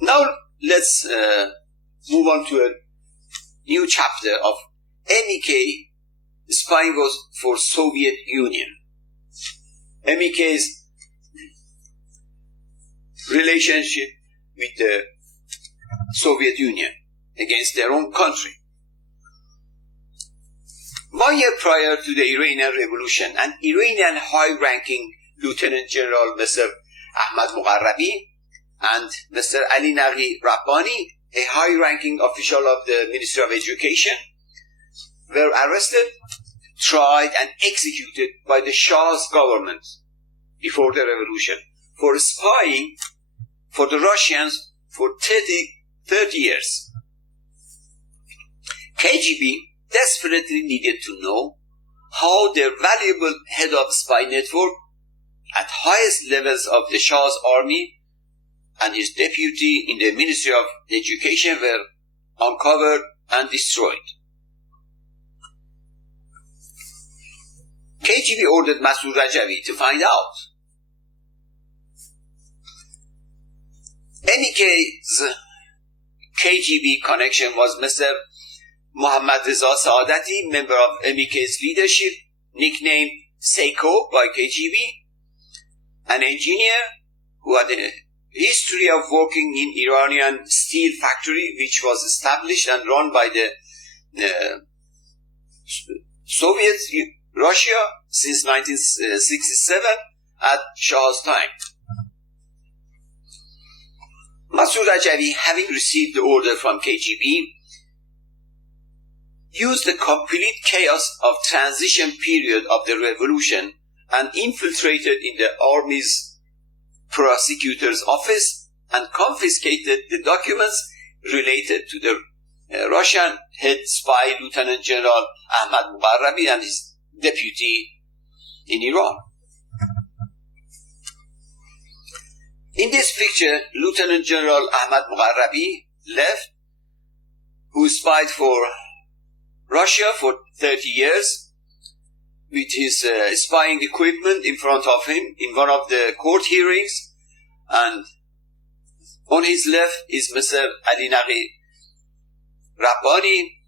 Now let's move on to a new chapter of MEK spying for Soviet Union. MEK's relationship with the Soviet Union against their own country. 1 year prior to the Iranian Revolution, an Iranian high-ranking Lieutenant General Mr. Ahmad Muqarrabi and Mr. Ali Naghi Rabbani, a high-ranking official of the Ministry of Education, were arrested, tried and executed by the Shah's government before the revolution for spying for the Russians for 30 years. KGB desperately needed to know how their valuable head of spy network at highest levels of the Shah's army and his deputy in the Ministry of Education were uncovered and destroyed. KGB ordered Maryam Rajavi to find out. MEK's KGB connection was Mr. Mohammad Reza Saadati, member of MEK's leadership, nicknamed Seiko by KGB, an engineer who had a history of working in Iranian steel factory, which was established and run by the Soviet Russia since 1967 at Shah's time. Maryam Rajavi, having received the order from KGB, used the complete chaos of transition period of the revolution and infiltrated in the army's prosecutor's office and confiscated the documents related to the Russian head spy Lieutenant General Ahmad Muqarrabi and his deputy in Iran. In this picture, Lieutenant General Ahmad Muqarrabi left, who spied for Russia for 30 years with his spying equipment in front of him in one of the court hearings, and on his left is Mr. Ali Naghi Rabbani,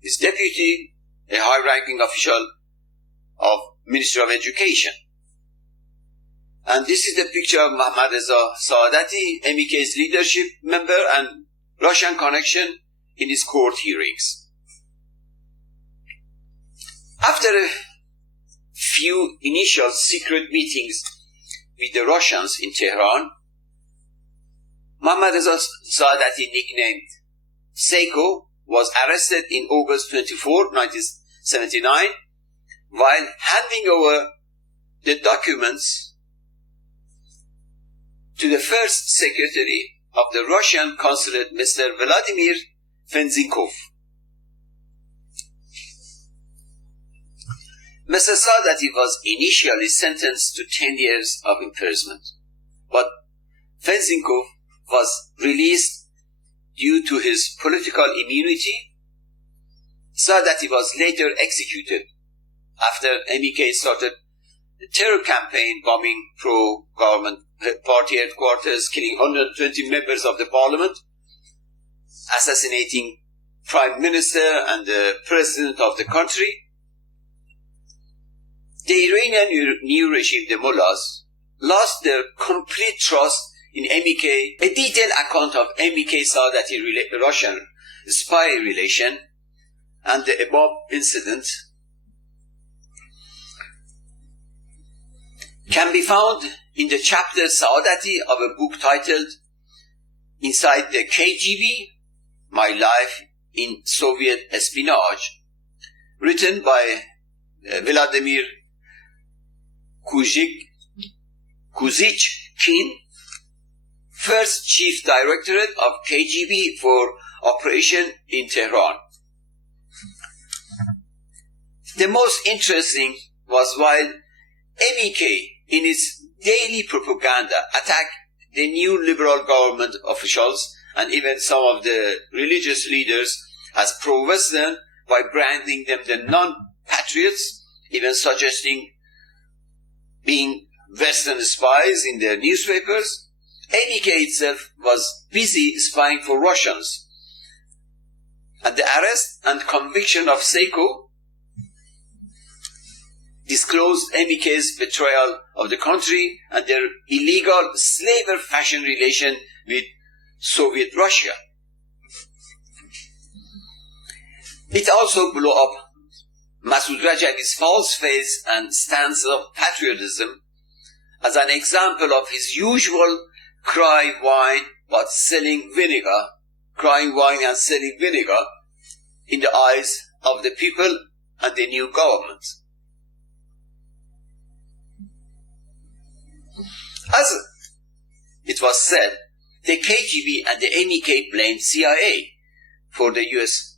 his deputy, a high-ranking official of Ministry of Education. And this is the picture of Mohammad Reza Saadati, MEK's leadership member and Russian connection in his court hearings. After a few initial secret meetings with the Russians in Tehran, Mohammad Reza Saadati, nicknamed Seiko, was arrested in August 24, 1979, while handing over the documents to the first secretary of the Russian consulate, Mr. Vladimir Fenzinkov. Mr. Saadati was initially sentenced to 10 years of imprisonment, but Fenzinkov was released due to his political immunity. Saadati was later executed after MEK started a terror campaign bombing pro-government party headquarters, killing 120 members of the parliament, assassinating prime minister and the president of the country. The Iranian new regime, the mullahs, lost their complete trust in MEK. A detailed account of MEK Saadati Russian spy relation and the above incident can be found in the chapter Saadati of a book titled Inside the KGB, My Life in Soviet Espionage, written by Vladimir Kuzichkin, first Chief Directorate of KGB for operation in Tehran. The most interesting was while MEK in its daily propaganda attacked the new liberal government officials and even some of the religious leaders as pro-Western by branding them the non-patriots, even suggesting being Western spies in their newspapers, MEK itself was busy spying for Russians. And the arrest and conviction of Seiko disclosed MEK's betrayal of the country and their illegal slaver fashion relation with Soviet Russia. It also blew up Masoud Rajavi's false faith and stance of patriotism as an example of his usual crying wine and selling vinegar in the eyes of the people and the new government. As it was said, the KGB and the MEK blamed CIA for the US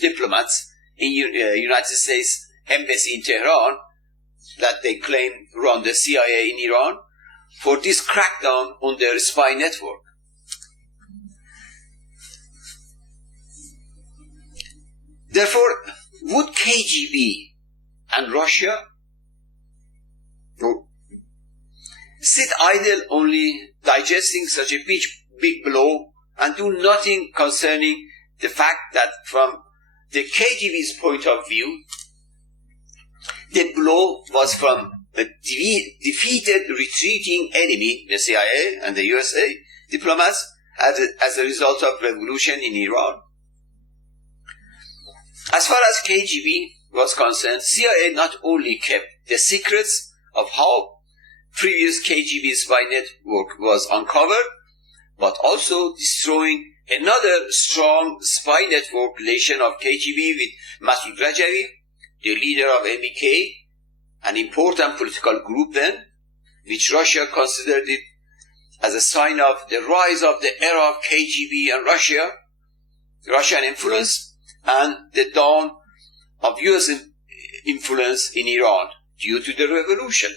diplomats in United States Embassy in Tehran that they claimed run the CIA in Iran for this crackdown on their spy network. Therefore, would KGB and Russia sit idle only digesting such a big blow and do nothing concerning the fact that from the KGB's point of view, the blow was from a defeated, retreating enemy, the CIA and the USA diplomats, as a result of revolution in Iran? As far as KGB was concerned, CIA not only kept the secrets of how previous KGB spy network was uncovered, but also destroying another strong spy network relation of KGB with Masoud Rajavi, the leader of MEK, an important political group then, which Russia considered it as a sign of the rise of the era of KGB and Russian influence, and the dawn of US influence in Iran due to the revolution.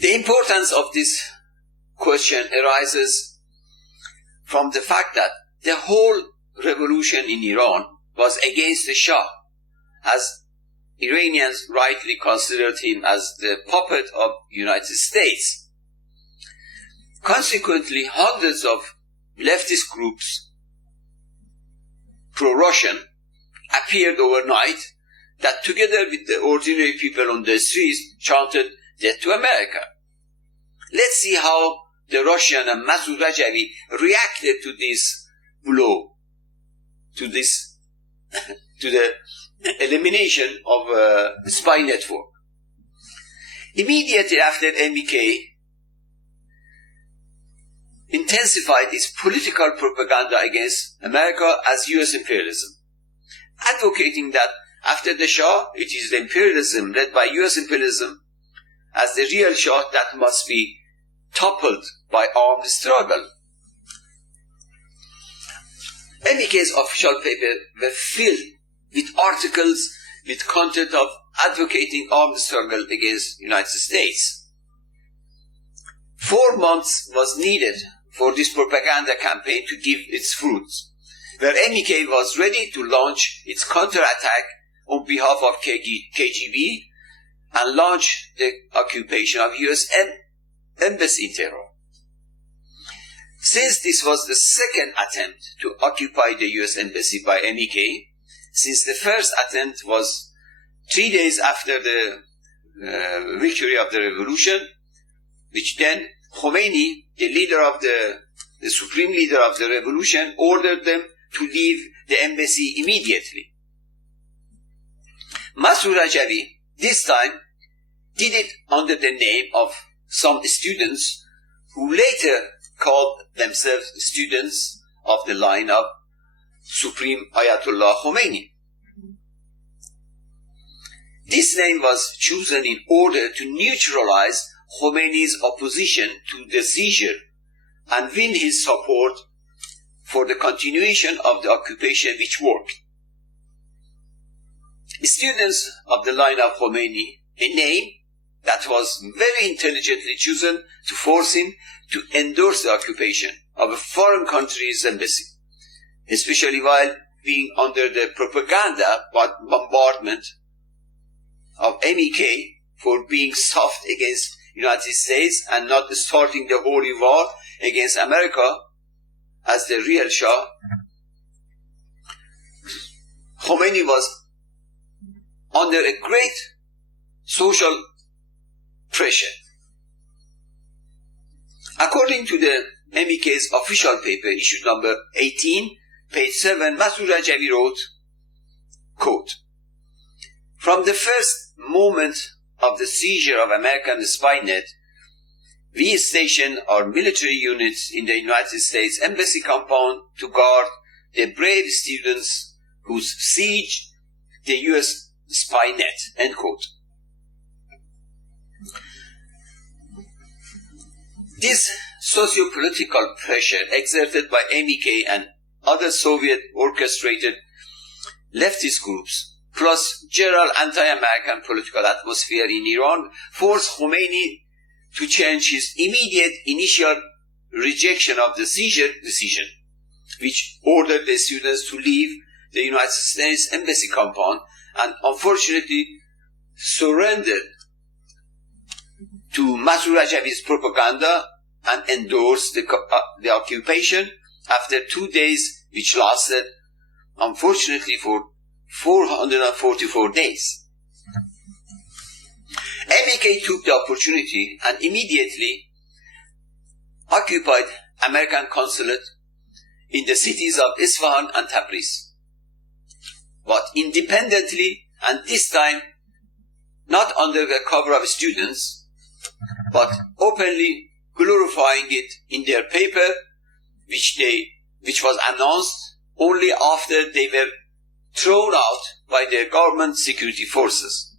The importance of this question arises from the fact that the whole revolution in Iran was against the Shah, as Iranians rightly considered him as the puppet of the United States. Consequently, hundreds of leftist groups, pro-Russian, appeared overnight that together with the ordinary people on the streets chanted "Death to America." Let's see how the Russian and Masoud Rajavi reacted to this blow, to the elimination of the spy network. Immediately after MEK intensified its political propaganda against America as US imperialism, advocating that after the Shah, it is the imperialism led by US imperialism as the real Shah that must be toppled by armed struggle. MEK's official papers were filled with articles with content of advocating armed struggle against the United States. 4 months was needed for this propaganda campaign to give its fruits, where MEK was ready to launch its counterattack on behalf of KGB and launch the occupation of US Embassy in Tehran. Since this was the second attempt to occupy the US Embassy by MEK, since the first attempt was 3 days after the victory of the revolution, which then Khomeini, the supreme leader of the revolution, ordered them to leave the embassy immediately. Masoud Rajavi, this time, did it under the name of some students who later called themselves students of the line of Supreme Ayatollah Khomeini. This name was chosen in order to neutralize Khomeini's opposition to the seizure and win his support for the continuation of the occupation which worked. Students of the line of Khomeini, a name that was very intelligently chosen to force him to endorse the occupation of a foreign country's embassy, especially while being under the propaganda bombardment of MEK for being soft against the United States and not starting the holy war against America as the real Shah. Khomeini was under a great social pressure. According to the MEK's official paper, issued number 18, page 7, Maryam Rajavi wrote, quote, "From the first moment of the seizure of American spy net, we stationed our military units in the United States Embassy compound to guard the brave students who sieged the U.S. spy net," end quote. This socio-political pressure exerted by MEK and other Soviet-orchestrated leftist groups, plus general anti-American political atmosphere in Iran, forced Khomeini to change his immediate initial rejection of the seizure decision, which ordered the students to leave the United States Embassy compound, and unfortunately surrendered to Maryam Rajavi's propaganda and endorsed the occupation after 2 days, which lasted, unfortunately, for 444 days. MEK took the opportunity and immediately occupied American consulate in the cities of Isfahan and Tabriz, but independently, and this time not under the cover of students, but openly glorifying it in their paper, which was announced only after they were thrown out by the government security forces.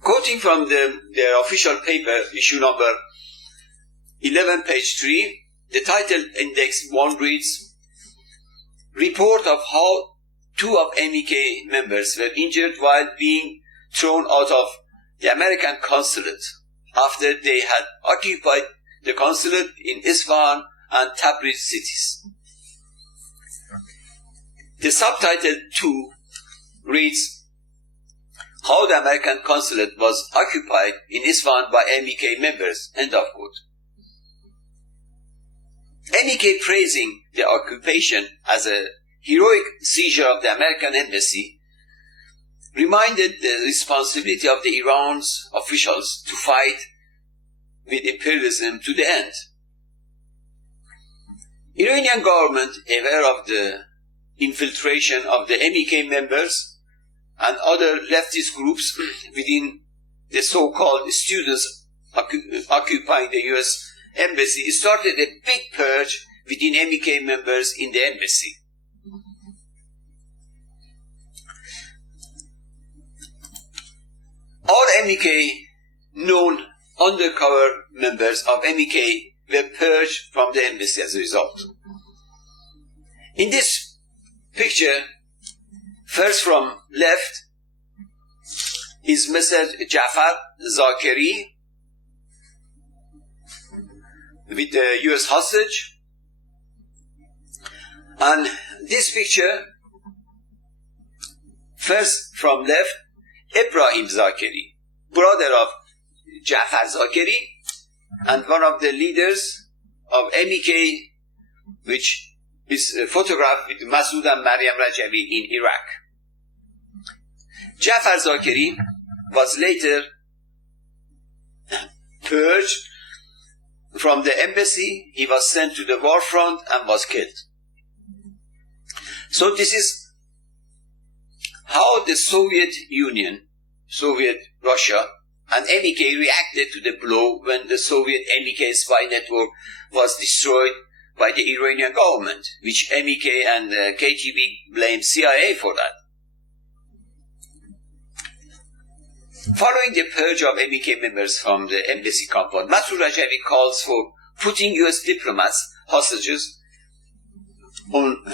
Quoting from their official paper, issue number 11, page 3, the title index 1 reads, "Report of how 2 of MEK members were injured while being thrown out of the American consulate after they had occupied the consulate in Isfahan and Tabriz cities." The subtitle 2 reads, "How the American consulate was occupied in Isfahan by MEK members," end of quote. MEK, praising the occupation as a heroic seizure of the American embassy, reminded the responsibility of the Iran's officials to fight with imperialism to the end. Iranian government, aware of the infiltration of the MEK members and other leftist groups within the so-called students occupying the U.S. embassy, started a big purge within MEK members in the embassy. All MEK known undercover members of MEK were purged from the embassy as a result. In this picture, first from left, is Mr. Jafar Zakeri with the U.S. hostage. And this picture, first from left, Ibrahim Zakeri, brother of Jafar Zakeri, and one of the leaders of MEK, which is photographed with Masood and Maryam Rajavi in Iraq. Jafar Zakeri was later purged from the embassy. He was sent to the war front and was killed. So this is how the Soviet Union, Soviet Russia, and MEK reacted to the blow when the Soviet MEK spy network was destroyed by the Iranian government, which MEK and KGB blamed CIA for that. Following the purge of MEK members from the embassy compound, Maryam Rajavi calls for putting U.S. diplomats, hostages, on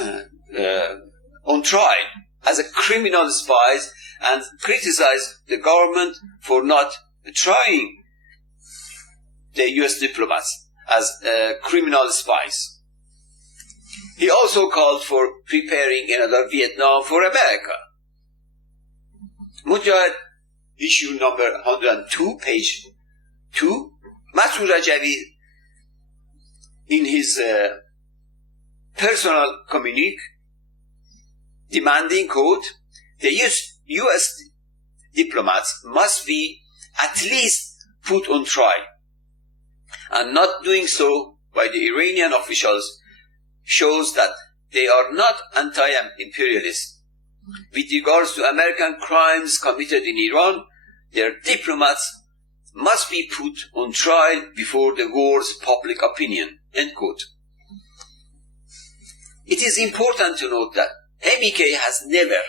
trial as a criminal spies, and criticized the government for not trying the U.S. diplomats as criminal spies. He also called for preparing another Vietnam for America. Mujahid, issue number 102, page 2, Maryam Rajavi, in his personal communique, demanding, quote, the U.S. diplomats must be at least put on trial, and not doing so by the Iranian officials shows that they are not anti-imperialist. With regards to American crimes committed in Iran, their diplomats must be put on trial before the world's public opinion, end quote. It is important to note that MEK has never,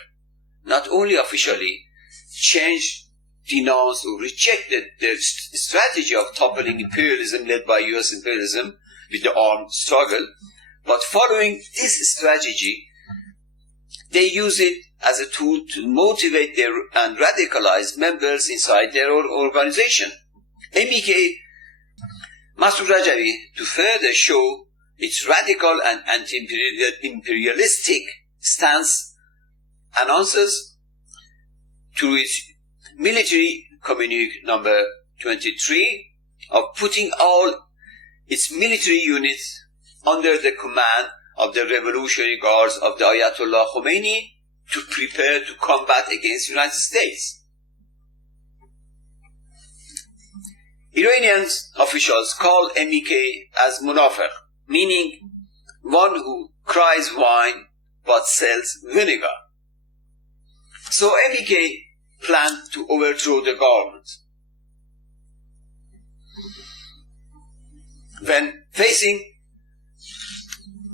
not only officially, changed, denounced, or rejected their strategy of toppling imperialism led by U.S. imperialism with the armed struggle, but following this strategy, they use it as a tool to motivate their and radicalize members inside their organization. MEK Masoud Rajavi, to further show its radical and anti-imperialistic stance, announces through its military communique number 23 of putting all its military units under the command of the Revolutionary Guards of the Ayatollah Khomeini to prepare to combat against the United States. Iranian officials call MEK as munafiq, meaning one who cries wine but sells vinegar. So MEK planned to overthrow the government. When facing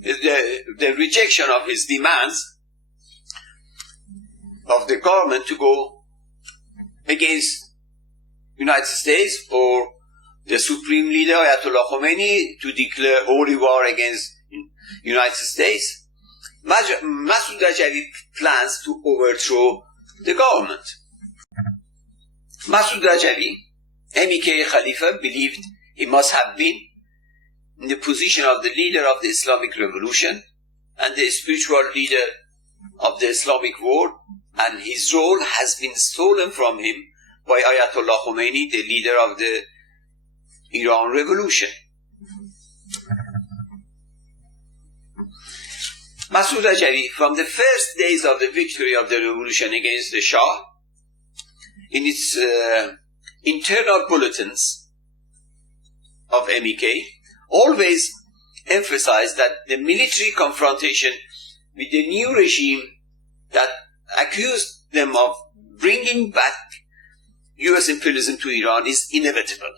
the rejection of his demands of the government to go against United States or the supreme leader Ayatollah Khomeini to declare holy war against United States, Masoud Rajavi plans to overthrow the government. Masoud Rajavi, MEK Caliph, believed he must have been in the position of the leader of the Islamic Revolution and the spiritual leader of the Islamic world, and his role has been stolen from him by Ayatollah Khomeini, the leader of the Iran Revolution. Masoud Rajavi, from the first days of the victory of the revolution against the Shah, in its internal bulletins of MEK, always emphasized that the military confrontation with the new regime that accused them of bringing back U.S. imperialism to Iran is inevitable.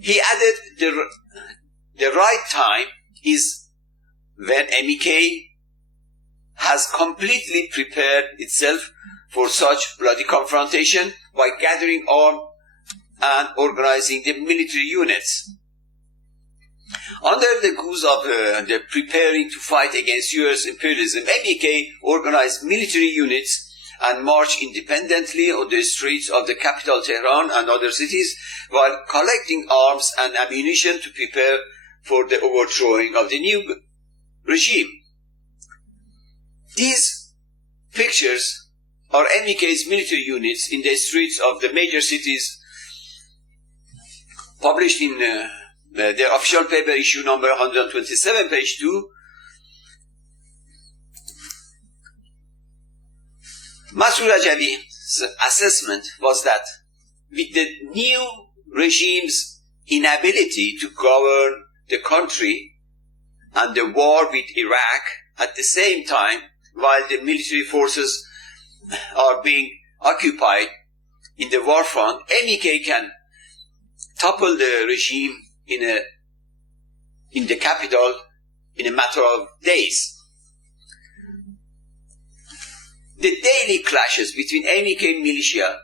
He added the right time is when MEK has completely prepared itself for such bloody confrontation by gathering arms and organizing the military units. Under the guise of the preparing to fight against U.S. imperialism, MEK organized military units and marched independently on the streets of the capital Tehran and other cities while collecting arms and ammunition to prepare for the overthrowing of the new regime. These pictures are MEK's military units in the streets of the major cities, published in their official paper issue number 127, page 2. Masoud Rajavi's assessment was that with the new regime's inability to govern the country and the war with Iraq at the same time, while the military forces are being occupied in the war front, MEK can topple the regime in the capital in a matter of days. The daily clashes between MEK militia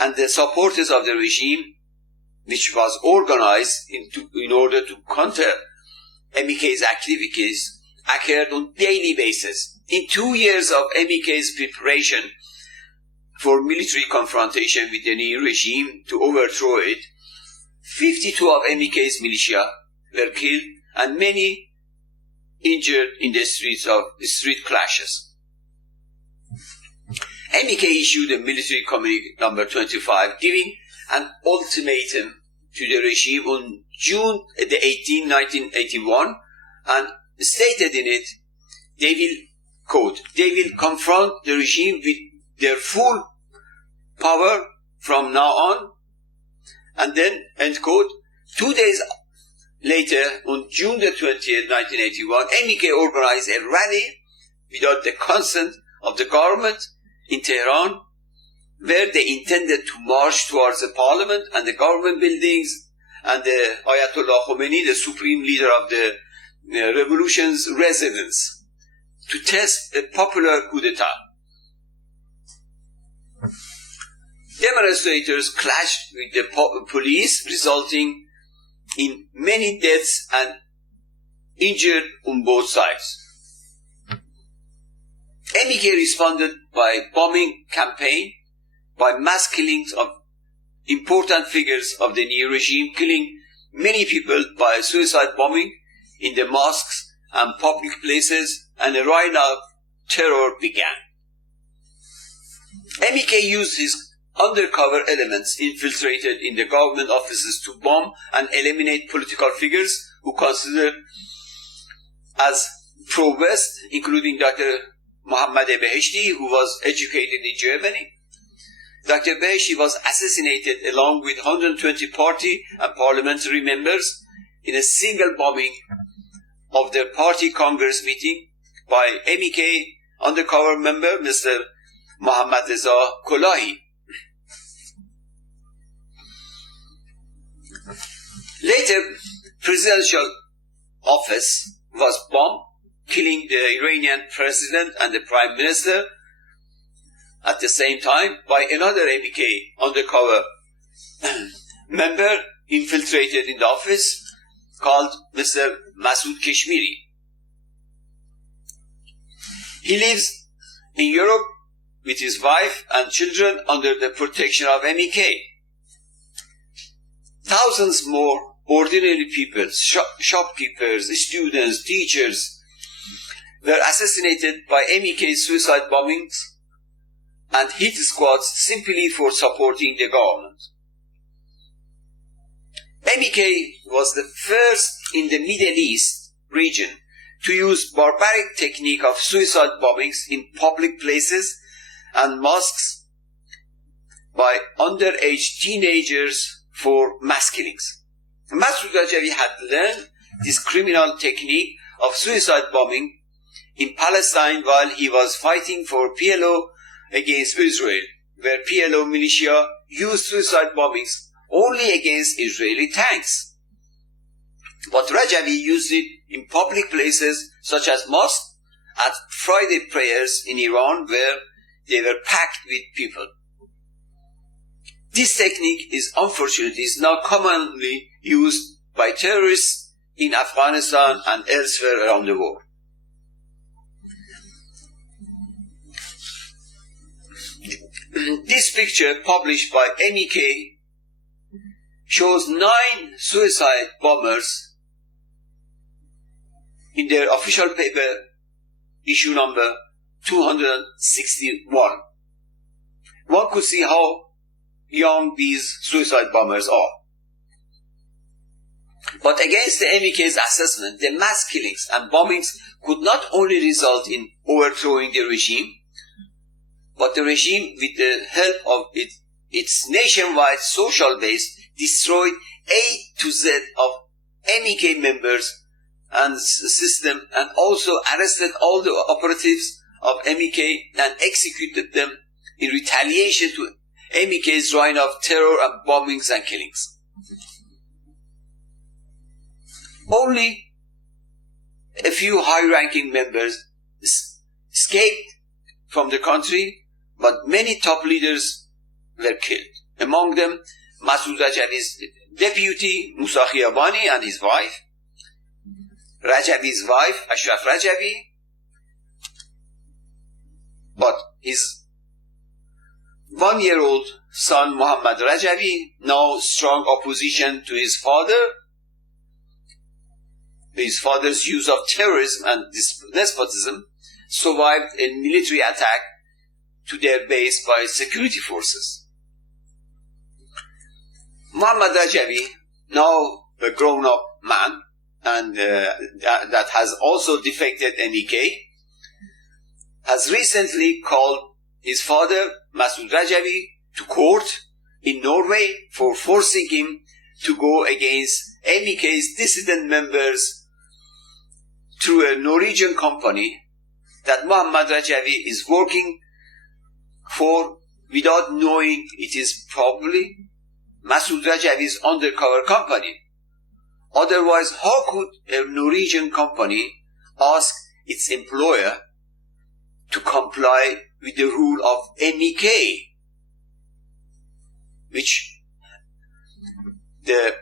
and the supporters of the regime, which was organized in order to counter MEK's activities, occurred on daily basis. In 2 years of MEK's preparation for military confrontation with the new regime to overthrow it, 52 of MEK's militia were killed and many injured in the street clashes. MEK issued a military communique number 25 giving an ultimatum to the regime on June 18, 1981, and stated in it they will quote, they will confront the regime with their full power from now on, and then, end quote. 2 days later, on June the 20th, 1981, MEK organized a rally without the consent of the government in Tehran, where they intended to march towards the parliament and the government buildings and the Ayatollah Khomeini, the supreme leader of the revolution's residence, to test a popular coup d'etat. Demonstrators clashed with the police, resulting in many deaths and injured on both sides. MEK responded by bombing campaign, by mass killings of important figures of the new regime, killing many people by suicide bombing in the mosques and public places, and a reign of terror began. MEK used his undercover elements infiltrated in the government offices to bomb and eliminate political figures who considered as pro-West, including Dr. Mohammad Beheshti, who was educated in Germany. Dr. Beheshti was assassinated along with 120 party and parliamentary members in a single bombing of their party congress meeting by MEK undercover member Mr. Mohammad Reza Kolahi. Later, presidential office was bombed, killing the Iranian president and the prime minister at the same time by another MEK undercover member infiltrated in the office called Mr. Masoud Kashmiri. He lives in Europe with his wife and children under the protection of MEK. Thousands more ordinary people, shopkeepers, students, teachers, were assassinated by MEK's suicide bombings and hit squads simply for supporting the government. MEK was the first in the Middle East region to use barbaric technique of suicide bombings in public places and mosques by underage teenagers for mass killings. Masoud Rajavi had learned this criminal technique of suicide bombing in Palestine while he was fighting for PLO against Israel, where PLO militia used suicide bombings only against Israeli tanks. But Rajavi used it in public places such as mosques, at Friday prayers in Iran, where they were packed with people. This technique is unfortunately now commonly used by terrorists in Afghanistan and elsewhere around the world. This picture, published by MEK, shows 9 suicide bombers in their official paper, issue number 261. One could see how young these suicide bombers are. But against the MEK's assessment, the mass killings and bombings could not only result in overthrowing the regime, but the regime, with the help of its nationwide social base, destroyed A to Z of MEK members and system, and also arrested all the operatives of MEK and executed them in retaliation to MEK's reign of terror and bombings and killings. Only a few high-ranking members escaped from the country, but many top leaders were killed. Among them, Masoud Rajavi's deputy, Musa Khiyabani, and his wife, Rajavi's wife, Ashraf Rajavi, but his 1-year-old son, Muhammad Rajavi, now strong opposition to his father's use of terrorism and despotism, survived a military attack to their base by security forces. Muhammad Rajavi, now a grown-up man, and that has also defected MEK, has recently called his father, Masoud Rajavi, to court in Norway for forcing him to go against MEK's dissident members through a Norwegian company that Mohammad Rajavi is working for without knowing it is probably Masoud Rajavi's undercover company. Otherwise, how could a Norwegian company ask its employer to comply with the rule of MEK, which the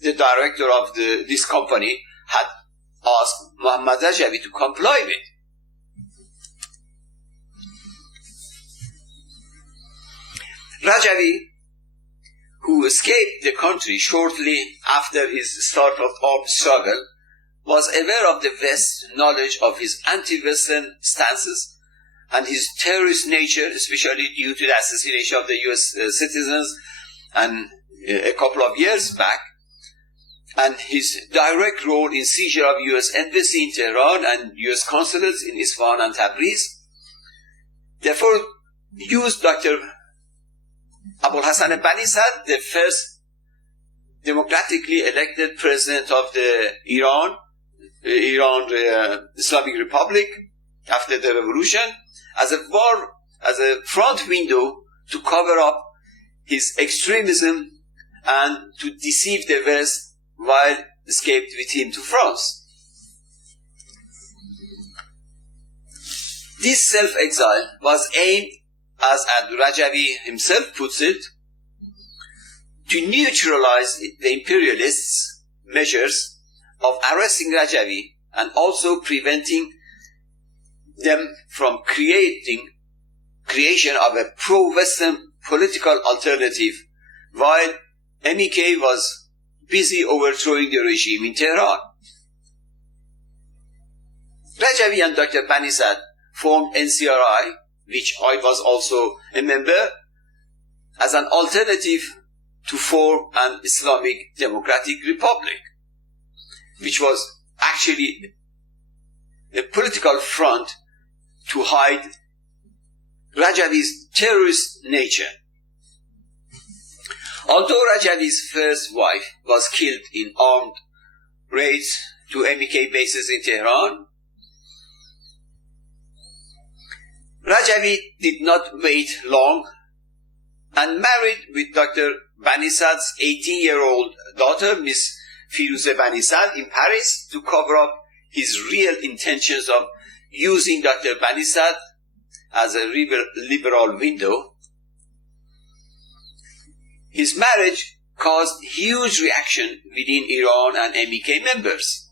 director of this company had asked Mohammad Rajavi to comply with? Rajavi, who escaped the country shortly after his start of armed struggle, was aware of the West's knowledge of his anti-Western stances and his terrorist nature, especially due to the assassination of the US citizens and a couple of years back, and his direct role in seizure of US embassy in Tehran and US consulates in Isfahan and Tabriz. Therefore, used Dr. Abul Hassan Bani Sad, the first democratically elected president of the Iran Islamic Republic after the revolution, as a front window to cover up his extremism and to deceive the West while escaped with him to France. This self-exile was aimed, as Rajavi himself puts it, to neutralize the imperialists' measures of arresting Rajavi and also preventing them from creation of a pro-Western political alternative, while MEK was busy overthrowing the regime in Tehran. Rajavi and Dr. Bani Sad formed NCRI, which I was also a member, as an alternative to form an Islamic Democratic Republic, which was actually a political front to hide Rajavi's terrorist nature. Although Rajavi's first wife was killed in armed raids to MEK bases in Tehran, Rajavi did not wait long and married with Dr. Bani Sad's 18-year-old daughter, Miss Firuze Bani Sad, in Paris to cover up his real intentions of using Dr. Bani Sad as a liberal window. His marriage caused huge reaction within Iran and MEK members.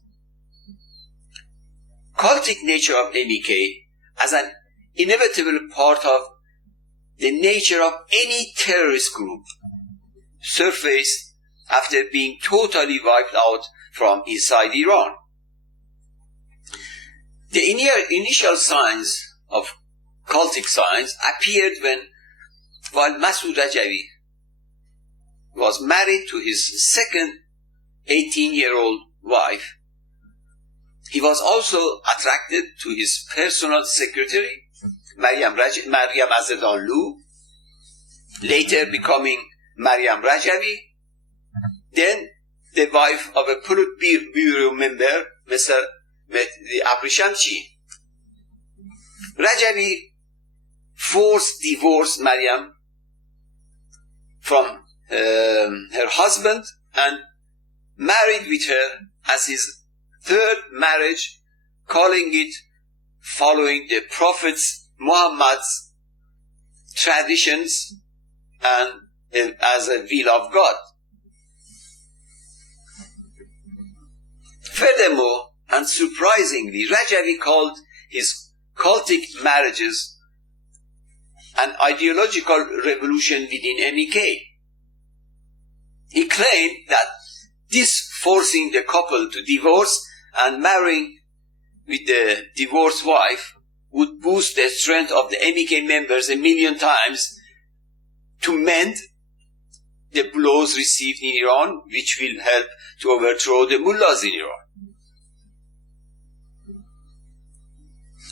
Cultic nature of MEK as an inevitable part of the nature of any terrorist group surfaced after being totally wiped out from inside Iran. The initial signs of cultic signs appeared while Masoud Rajavi was married to his second 18-year-old wife. He was also attracted to his personal secretary, Maryam Rajavi, later becoming Maryam Rajavi, then the wife of a Politburo member, Mr. Mehdi Abrishamchi. Rajavi forced divorced Maryam from her husband and married with her as his third marriage, calling it following the Prophet Muhammad's traditions and as a will of God. Furthermore, and surprisingly, Rajavi called his cultic marriages an ideological revolution within MEK. He claimed that this forcing the couple to divorce and marrying with the divorced wife would boost the strength of the MEK members 1,000,000 times to mend the blows received in Iran, which will help to overthrow the mullahs in Iran.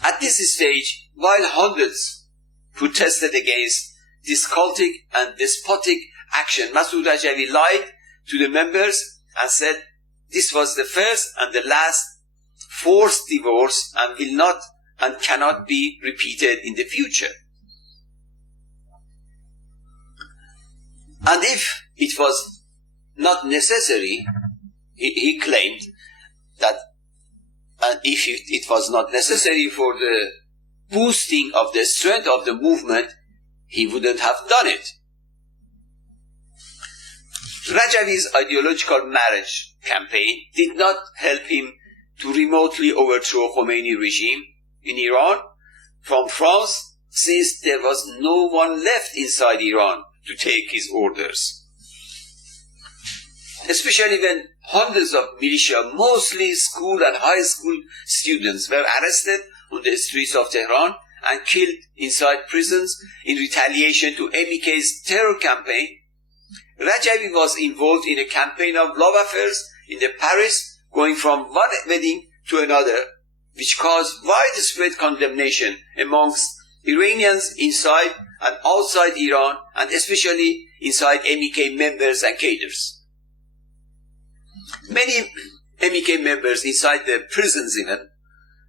At this stage, while hundreds protested against this cultic and despotic action, Masoud Rajavi lied to the members and said this was the first and the last forced divorce and will not and cannot be repeated in the future. And if it was not necessary, he claimed that if it was not necessary for the boosting of the strength of the movement, he wouldn't have done it. Rajavi's ideological marriage campaign did not help him to remotely overthrow Khomeini regime in Iran from France, since there was no one left inside Iran to take his orders. Especially when hundreds of militia, mostly school and high school students, were arrested on the streets of Tehran and killed inside prisons in retaliation to MEK's terror campaign. Rajavi was involved in a campaign of love affairs in Paris, going from one wedding to another, which caused widespread condemnation amongst Iranians inside and outside Iran, and especially inside MEK members and cadres. Many MEK members inside the prisons even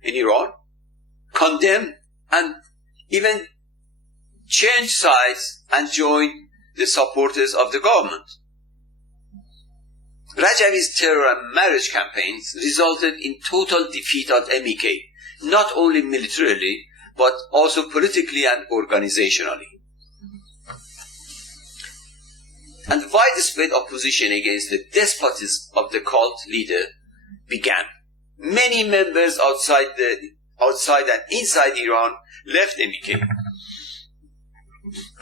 in Iran condemned and even changed sides and joined the supporters of the government. Rajavi's terror and marriage campaigns resulted in total defeat of MEK, not only militarily, but also politically and organizationally. And widespread opposition against the despotism of the cult leader began. Many members outside and inside Iran left MEK.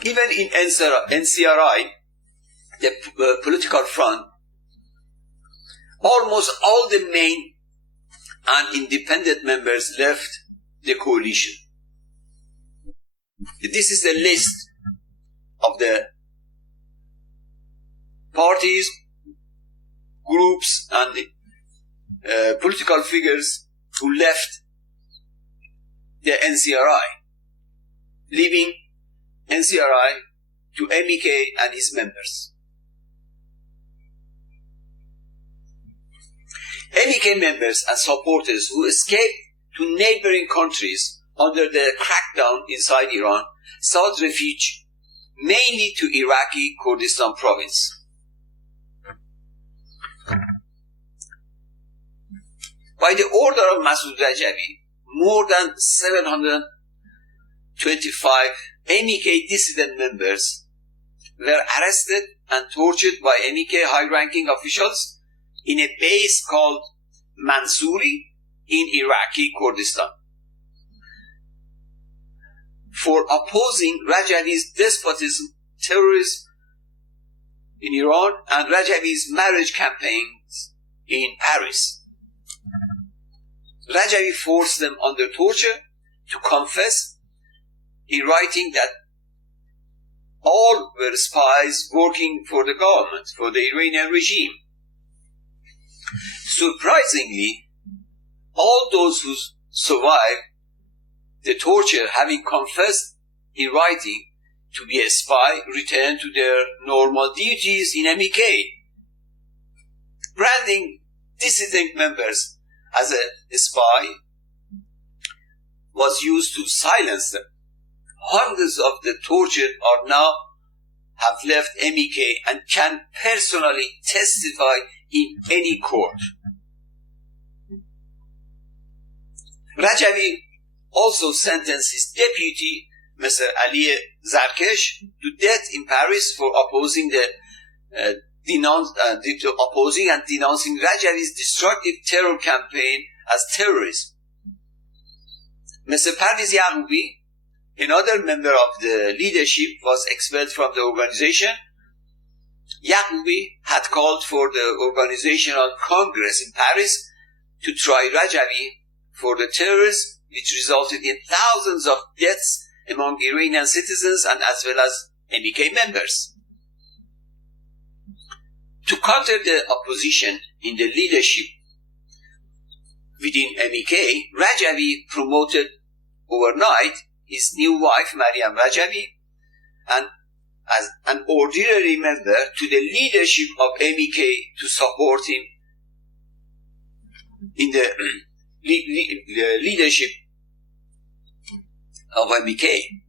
Even in NCRI, the political front, almost all the main and independent members left the coalition. This is the list of the parties, groups, and the political figures who left the NCRI, leaving NCRI to MEK and his members. MEK members and supporters who escaped to neighboring countries under the crackdown inside Iran sought refuge mainly to Iraqi Kurdistan province. By the order of Masoud Rajavi, more than 725 MEK dissident members were arrested and tortured by MEK high-ranking officials in a base called Mansouri in Iraqi Kurdistan for opposing Rajavi's despotism, terrorism in Iran, and Rajavi's marriage campaigns in Paris. Rajavi forced them under torture to confess in writing that all were spies working for the government, for the Iranian regime. Surprisingly, all those who survived the torture, having confessed in writing to be a spy, returned to their normal duties in MEK. Branding dissident members as a spy was used to silence them. Hundreds of the tortured are now have left MEK and can personally testify in any court. Rajavi also sentenced his deputy, Mr. Ali Zarkesh, to death in Paris for opposing opposing and denouncing Rajavi's destructive terror campaign as terrorism. Mr. Parviz Yaqoubi, another member of the leadership, was expelled from the organization. Yaqoubi had called for the organizational congress in Paris to try Rajavi for the terrorism, which resulted in thousands of deaths among Iranian citizens and as well as MEK members. To counter the opposition in the leadership within MEK, Rajavi promoted overnight his new wife, Maryam Rajavi, and as an ordinary member to the leadership of MEK to support him in the leadership of MEK.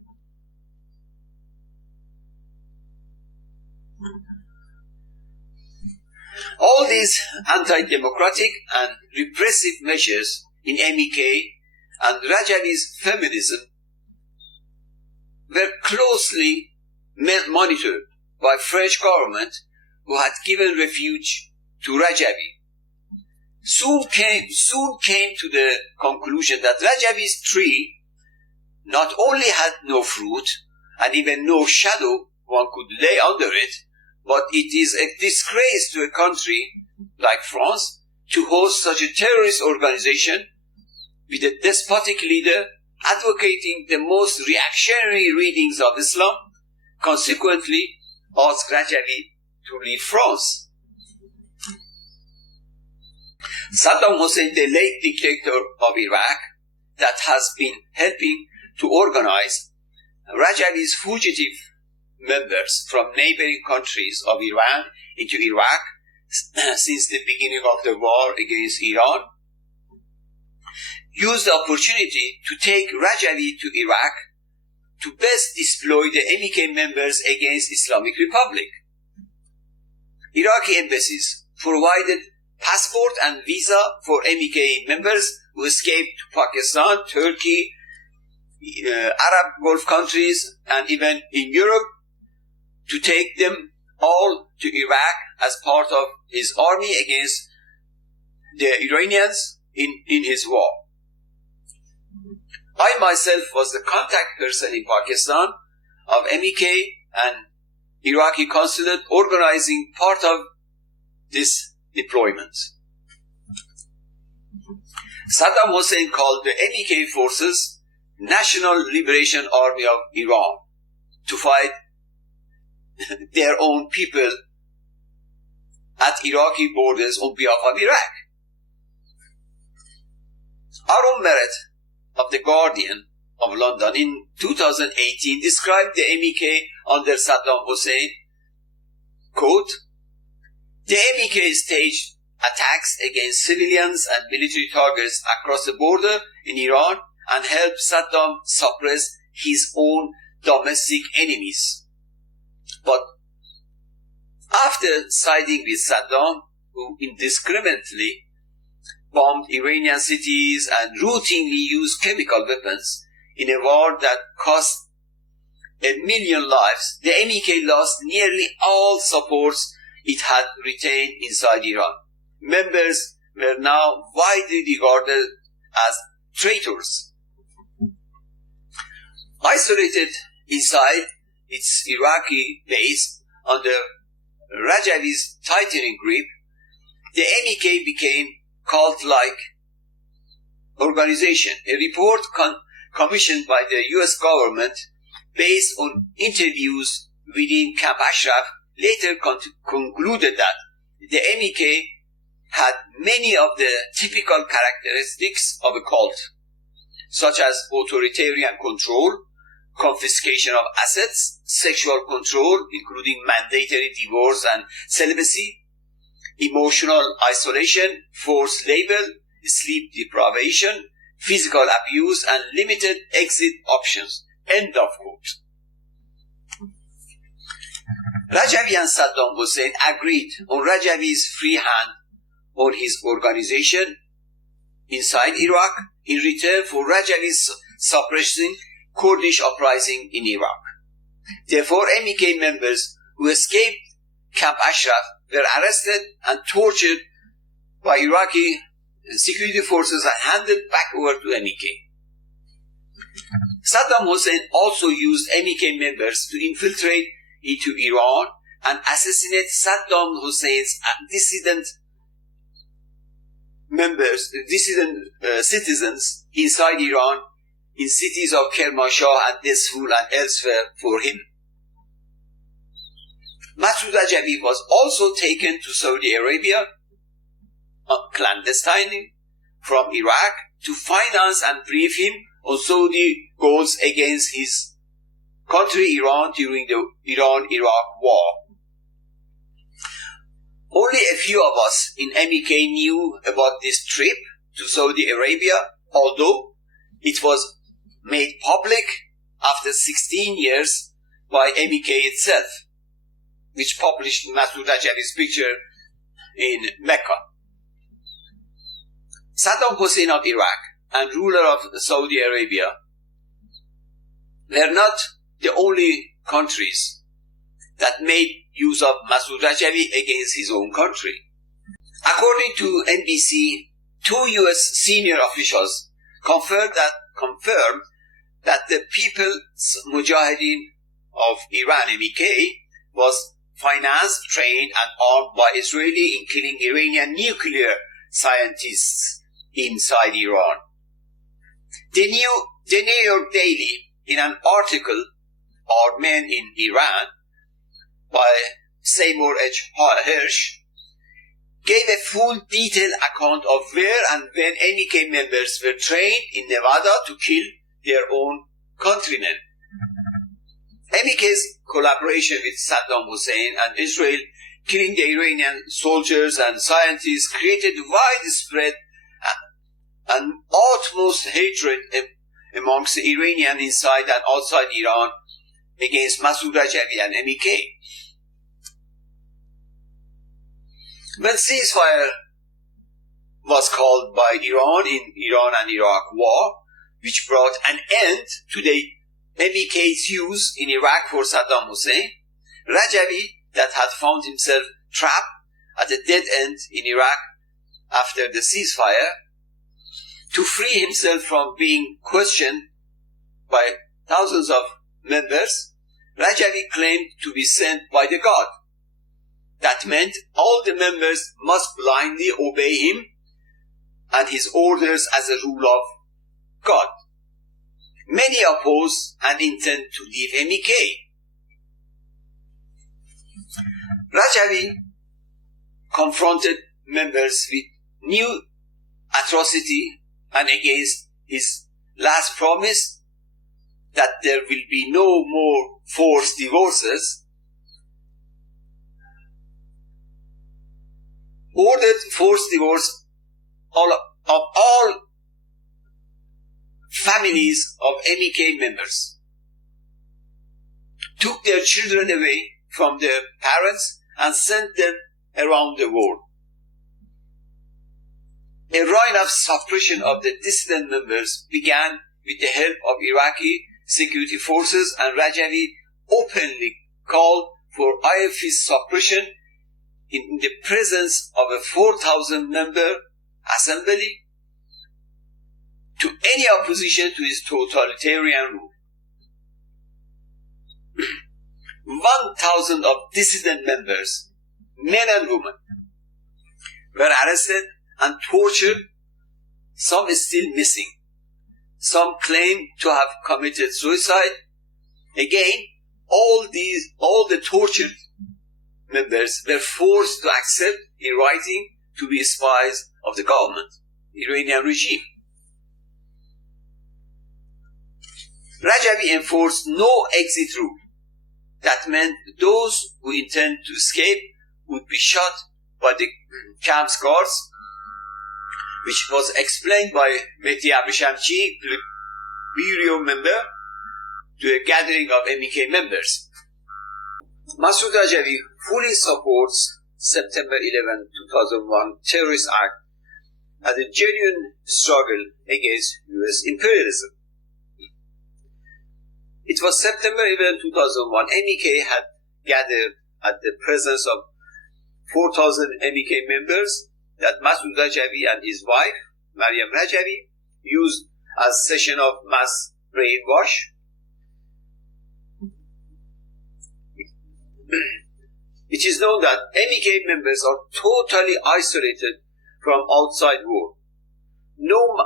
All these anti-democratic and repressive measures in MEK and Rajavi's feminism were closely monitored by French government, who had given refuge to Rajavi. Soon came to the conclusion that Rajavi's tree not only had no fruit and even no shadow one could lay under it, but it is a disgrace to a country like France to host such a terrorist organization with a despotic leader advocating the most reactionary readings of Islam. Consequently, asked Rajavi to leave France. Saddam Hussein, the late dictator of Iraq, that has been helping to organize Rajavi's fugitive members from neighboring countries of Iran into Iraq since the beginning of the war against Iran, used the opportunity to take Rajavi to Iraq to best deploy the MEK members against Islamic Republic. Iraqi embassies provided passport and visa for MEK members who escaped to Pakistan, Turkey, Arab Gulf countries, and even in Europe, to take them all to Iraq as part of his army against the Iranians in his war. I myself was the contact person in Pakistan of MEK and Iraqi consulate organizing part of this deployment. Saddam Hussein called the MEK forces National Liberation Army of Iran to fight their own people at Iraqi borders on behalf of Iraq. Aaron Merritt of The Guardian of London in 2018 described the MEK under Saddam Hussein, quote, "The MEK staged attacks against civilians and military targets across the border in Iran and helped Saddam suppress his own domestic enemies. But after siding with Saddam, who indiscriminately bombed Iranian cities and routinely used chemical weapons in a war that cost 1 million lives, the MEK lost nearly all supports it had retained inside Iran. Members were now widely regarded as traitors. Isolated inside its Iraqi base under Rajavi's tightening grip, the MEK became cult-like organization. A report commissioned by the US government based on interviews within Camp Ashraf later concluded that the MEK had many of the typical characteristics of a cult, such as authoritarian control, confiscation of assets, sexual control, including mandatory divorce and celibacy, emotional isolation, forced labor, sleep deprivation, physical abuse, and limited exit options. End of quote. Rajavi and Saddam Hussein agreed on Rajavi's free hand on his organization inside Iraq in return for Rajavi's suppressing Kurdish uprising in Iraq. Therefore, MEK members who escaped Camp Ashraf were arrested and tortured by Iraqi security forces and handed back over to MEK. Saddam Hussein also used MEK members to infiltrate into Iran and assassinate Saddam Hussein's dissident citizens inside Iran in cities of Kermanshah and Desful and elsewhere for him. Masoud Rajavi was also taken to Saudi Arabia clandestinely from Iraq to finance and brief him on Saudi goals against his country Iran during the Iran-Iraq war. Only a few of us in MEK knew about this trip to Saudi Arabia, although it was made public after 16 years by MEK itself, which published Masoud Rajavi's picture in Mecca. Saddam Hussein of Iraq and ruler of Saudi Arabia were not the only countries that made use of Masoud Rajavi against his own country. According to NBC, 2 US senior officials confirmed that the People's Mujahideen of Iran, MEK, was financed, trained, and armed by Israeli in killing Iranian nuclear scientists inside Iran. The New York Daily, in an article, Our Men in Iran, by Seymour H. Hirsch, gave a full detailed account of where and when MEK members were trained in Nevada to kill their own countrymen. MEK's collaboration with Saddam Hussein and Israel killing the Iranian soldiers and scientists created widespread and utmost hatred amongst the Iranians inside and outside Iran against Masoud Rajavi and MEK. When ceasefire was called by Iran in Iran and Iraq war, which brought an end to the MEK's use in Iraq for Saddam Hussein, Rajavi, that had found himself trapped at a dead end in Iraq after the ceasefire, to free himself from being questioned by thousands of members, Rajavi claimed to be sent by the God. That meant all the members must blindly obey him and his orders as a rule of God. Many oppose and intend to leave MEK. Rajavi confronted members with new atrocity and against his last promise that there will be no more forced divorces, ordered forced divorce of all families of MEK members, took their children away from their parents and sent them around the world. A reign of suppression of the dissident members began with the help of Iraqi security forces, and Rajavi openly called for IF's suppression in the presence of a 4,000-member assembly to any opposition to his totalitarian rule. 1,000 of dissident members, men and women, were arrested and tortured, some is still missing. Some claim to have committed suicide. Again, all the tortured members were forced to accept in writing to be spies of the government, Iranian regime. Rajavi enforced no exit rule. That meant those who intend to escape would be shot by the camp's guards, which was explained by Mehdi Abrishamchi, bureau member, to a gathering of MEK members. Masoud Rajavi fully supports September 11, 2001 terrorist act as a genuine struggle against US imperialism. It was September 11, 2001, MEK had gathered at the presence of 4,000 MEK members that Masoud Rajavi and his wife, Maryam Rajavi, used as session of mass brainwash. It is known that MEK members are totally isolated from outside world. No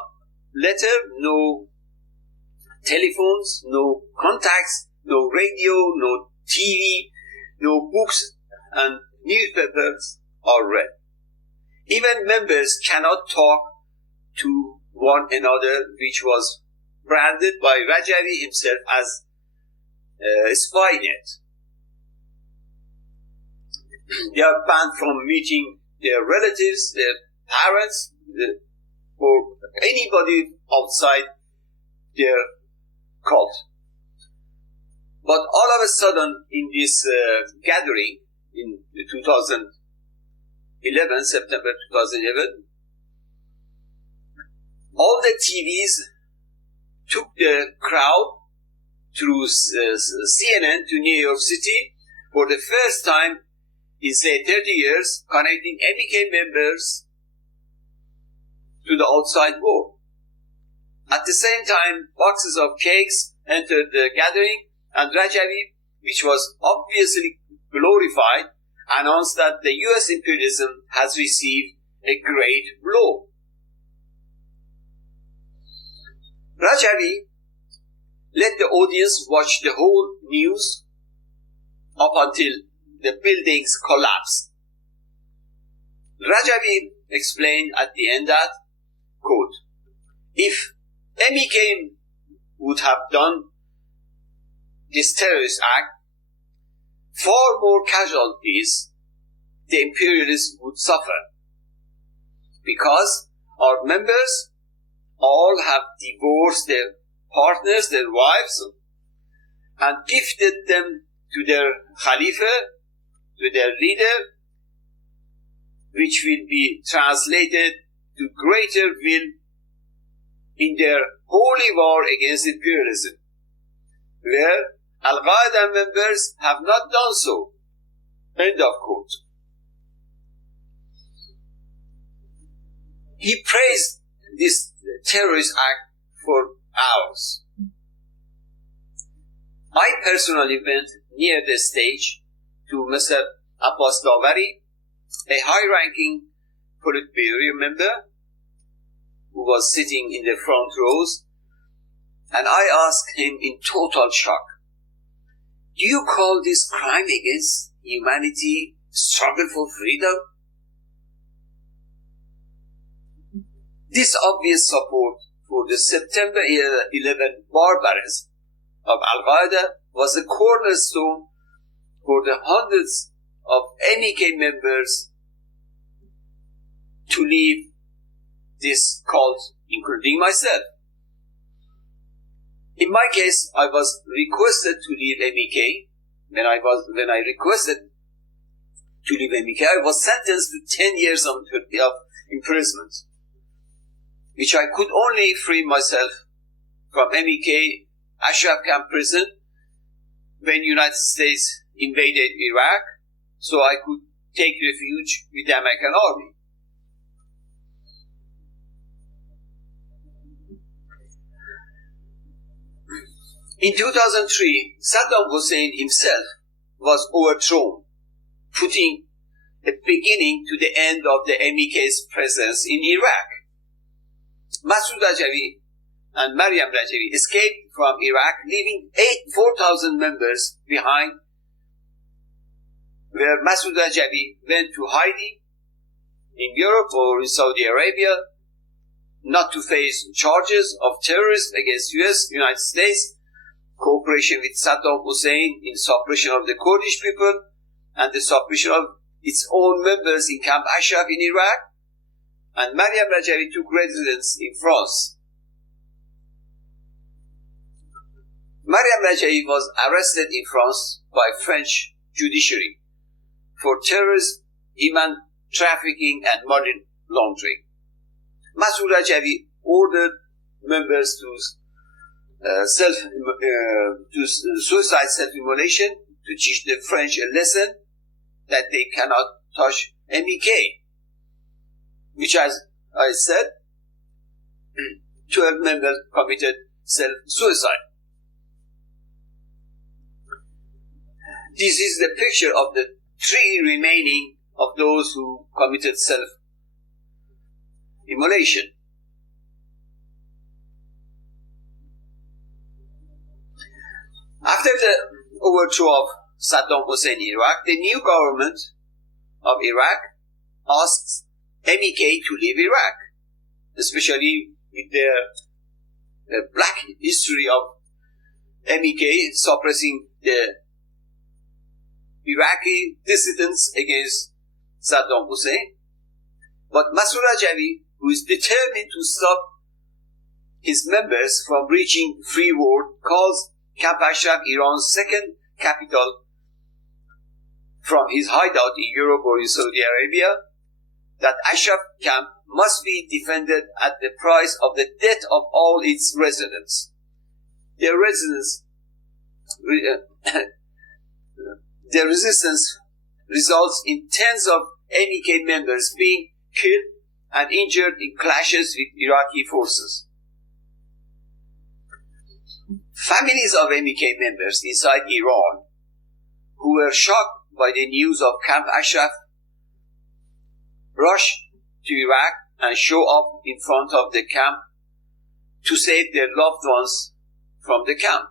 letter, no telephones, no contacts, no radio, no TV, no books and newspapers are read. Even members cannot talk to one another, which was branded by Rajavi himself as spy net. They are banned from meeting their relatives, their parents, or anybody outside their cult. But all of a sudden, in this gathering in 2011, September 2011, all the TVs took the crowd through CNN to New York City for the first time in, say, 30 years, connecting MEK members to the outside world. At the same time, boxes of cakes entered the gathering, and Rajavi, which was obviously glorified, announced that the US imperialism has received a great blow. Rajavi let the audience watch the whole news up until the buildings collapsed. Rajavi explained at the end that, quote, if MEK would have done this terrorist act, far more casualties the imperialists would suffer, because our members all have divorced their partners, their wives, and gifted them to their Calipha, to their leader, which will be translated to greater will in their holy war against imperialism, where Al Qaeda members have not done so. End of quote. He praised this terrorist act for hours. I personally went near the stage to Mr. Abbas Davari, a high-ranking Politburo member who was sitting in the front rows, and I asked him in total shock, do you call this crime against humanity struggle for freedom? This obvious support for the September 11 barbarism of Al Qaeda was a cornerstone for the hundreds of MEK members to leave this cult, including myself. In my case, I was requested to leave MEK. When I requested to leave MEK, I was sentenced to 10 years of imprisonment, which I could only free myself from MEK Ashraf camp prison when United States invaded Iraq, so I could take refuge with the American army. In 2003, Saddam Hussein himself was overthrown, putting a beginning to the end of the MEK's presence in Iraq. Masoud Rajavi and Maryam Rajavi escaped from Iraq, leaving 4,000 members behind, where Masoud Rajavi went to hiding in Europe or in Saudi Arabia, not to face charges of terrorism against United States, cooperation with Saddam Hussein in suppression of the Kurdish people, and the suppression of its own members in Camp Ashraf in Iraq. And Maryam Rajavi took residence in France. Maryam Rajavi was arrested in France by French judiciary for terrorism, human trafficking, and money laundering. Masoud Rajavi ordered members to suicide self-immolation to teach the French a lesson that they cannot touch MEK, which, as I said, 12 members committed self-suicide. This is the picture of the 3 remaining of those who committed self-immolation. After the overthrow of Saddam Hussein in Iraq, the new government of Iraq asked MEK to leave Iraq, especially with their black history of MEK suppressing the Iraqi dissidents against Saddam Hussein. But Masood Rajavi, who is determined to stop his members from reaching free world, calls Camp Ashraf Iran's second capital from his hideout in Europe or in Saudi Arabia, that Ashraf camp must be defended at the price of the death of all its residents. Their resistance results in tens of MEK members being killed and injured in clashes with Iraqi forces. Families of MEK members inside Iran who were shocked by the news of Camp Ashraf rush to Iraq and show up in front of the camp to save their loved ones from the camp.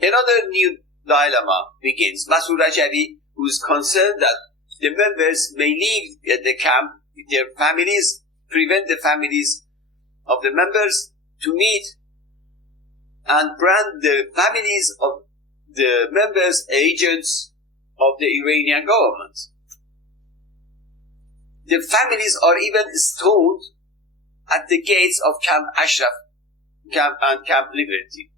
Another new dilemma begins. Masood Rajavi, who is concerned that the members may leave the camp with their families, prevent the families of the members to meet and brand the families of the members agents of the Iranian government. The families are even stoned at the gates of Camp Ashraf and Camp Liberty.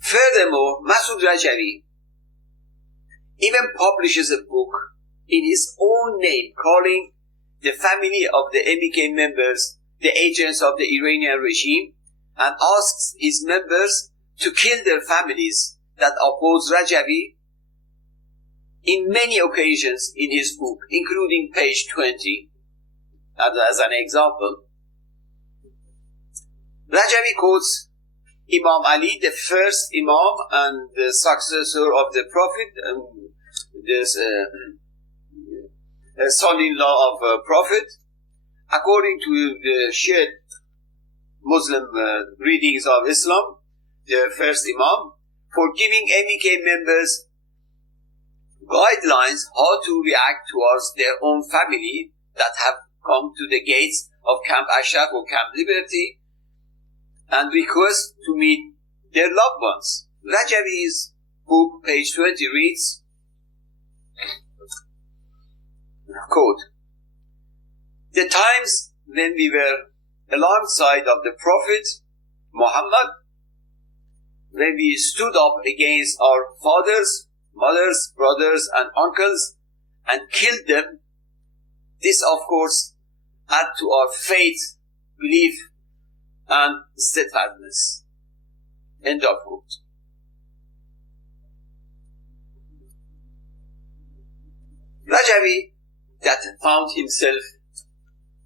Furthermore, Masood Rajavi even publishes a book in his own name calling the family of the MEK members the agents of the Iranian regime, and asks his members to kill their families that oppose Rajavi in many occasions in his book, including page 20. As an example, Rajavi quotes Imam Ali, the first Imam and the successor of the Prophet, and this son-in-law of Prophet, according to the shared Muslim readings of Islam, the first Imam, for giving MEK members guidelines how to react towards their own family that have come to the gates of Camp Ashraf or Camp Liberty and request to meet their loved ones. Rajavi's book, page 20, reads, quote, "The times when we were alongside of the Prophet Muhammad, when we stood up against our fathers, mothers, brothers, and uncles and killed them, this of course added to our faith, belief, and steadfastness." End of quote. Rajavi, that found himself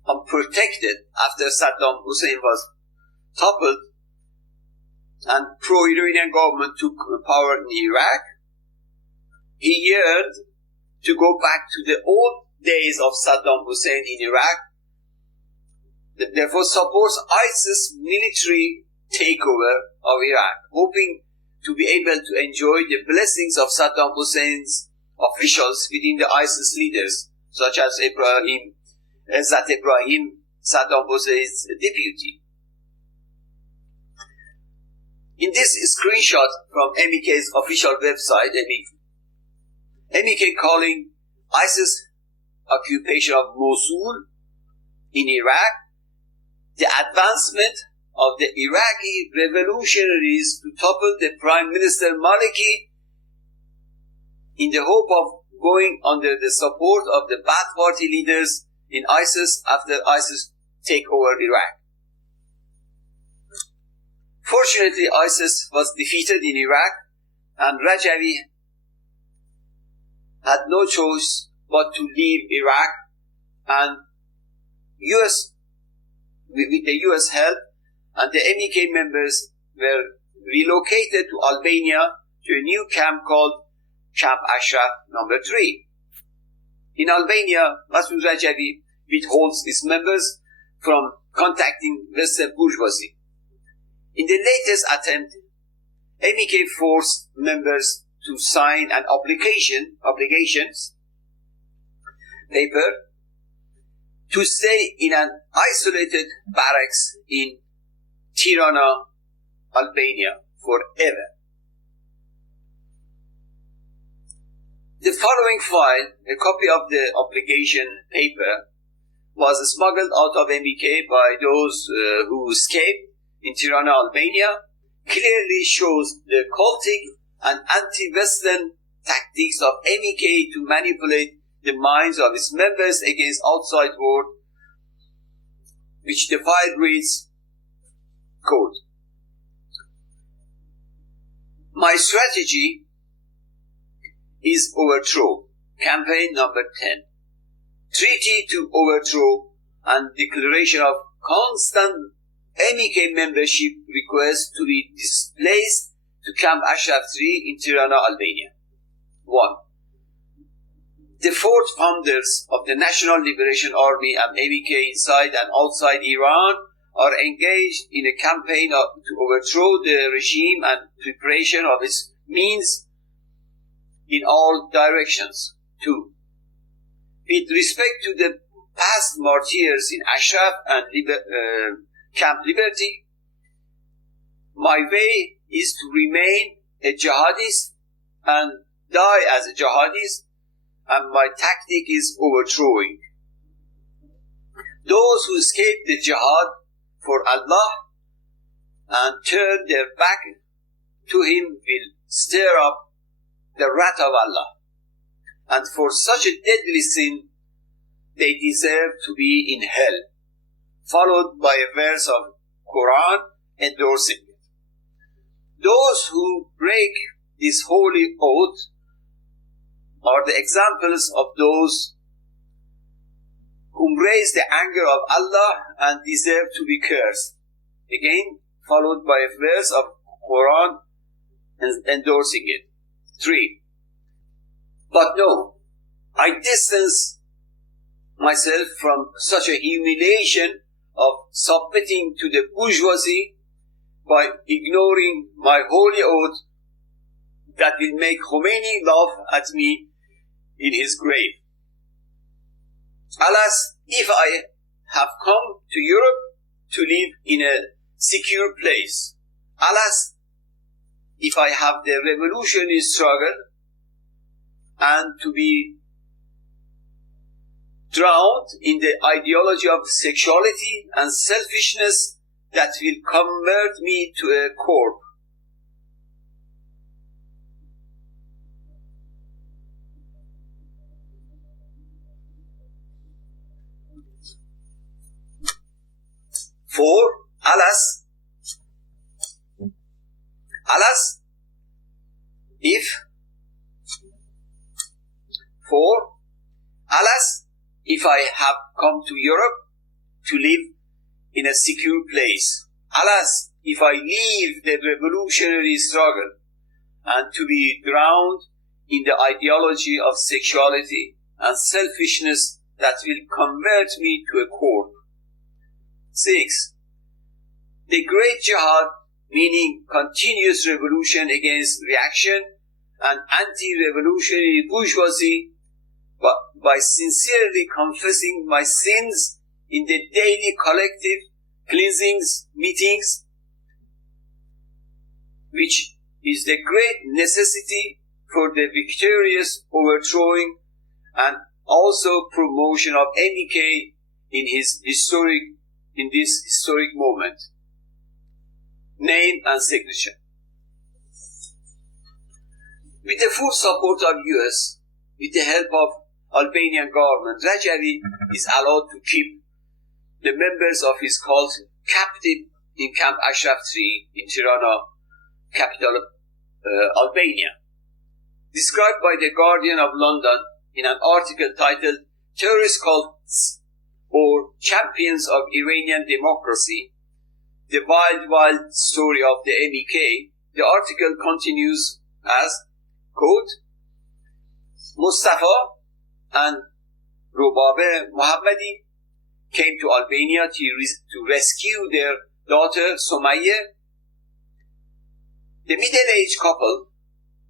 unprotected after Saddam Hussein was toppled and pro-Iranian government took power in Iraq, he yearned to go back to the old days of Saddam Hussein in Iraq, therefore supports ISIS military takeover of Iraq, hoping to be able to enjoy the blessings of Saddam Hussein's officials within the ISIS leaders, such as Zat Ibrahim, Saddam Hussein's deputy. In this screenshot from MEK's official website, MEK calling ISIS occupation of Mosul in Iraq the advancement of the Iraqi revolutionaries to topple the Prime Minister Maliki in the hope of going under the support of the Ba'ath Party leaders in ISIS after ISIS take over Iraq. Fortunately, ISIS was defeated in Iraq and Rajavi had no choice but to leave Iraq, and with the US help, and the MEK members were relocated to Albania to a new camp called Camp Ashraf No. 3. In Albania, Masood Rajavi withholds its members from contacting Western bourgeoisie. In the latest attempt, MEK forced members to sign an obligations paper to stay in an isolated barracks in Tirana, Albania, forever. The following file, a copy of the obligation paper, was smuggled out of MEK by those who escaped in Tirana, Albania, clearly shows the cultic and anti-Western tactics of MEK to manipulate the minds of its members against outside world, which the file reads, quote, "My strategy is overthrow, campaign number 10. Treaty to overthrow and declaration of constant MEK membership request to be displaced to Camp Ashraf 3 in Tirana, Albania. 1. The four founders of the National Liberation Army and MEK inside and outside Iran are engaged in a campaign to overthrow the regime and preparation of its means in all directions. 2. With respect to the past martyrs in Ashraf and Camp Liberty, my way is to remain a jihadist and die as a jihadist, and my tactic is overthrowing. Those who escape the jihad for Allah and turn their back to Him will stir up the wrath of Allah, and for such a deadly sin they deserve to be in hell," followed by a verse of Quran endorsing it. Those who break this holy oath are the examples of those whom raise the anger of Allah and deserve to be cursed. Again, followed by a verse of Quran endorsing it. 3. But no, I distance myself from such a humiliation of submitting to the bourgeoisie by ignoring my holy oath that will make Khomeini laugh at me in his grave. Alas, if I have come to Europe to live in a secure place, alas, if I have the revolutionary struggle and to be drowned in the ideology of sexuality and selfishness that will convert me to a corpse. For, alas, if I have come to Europe to live in a secure place, alas, if I leave the revolutionary struggle and to be drowned in the ideology of sexuality and selfishness that will convert me to a corpse. 6. The great jihad, meaning continuous revolution against reaction and anti-revolutionary bourgeoisie, but by sincerely confessing my sins in the daily collective cleansings meetings, which is the great necessity for the victorious overthrowing and also promotion of MEK in this historic moment. Name and signature. With the full support of US, with the help of Albanian government, Rajavi is allowed to keep the members of his cult captive in Camp Ashraf 3 in Tirana, capital Albania. Described by The Guardian of London in an article titled "Terrorist Cults or Champions of Iranian Democracy, the wild story of the MEK," the article continues as, quote, "Mustafa and Robabe Mohammadi came to Albania to rescue their daughter Somaye. The middle-aged couple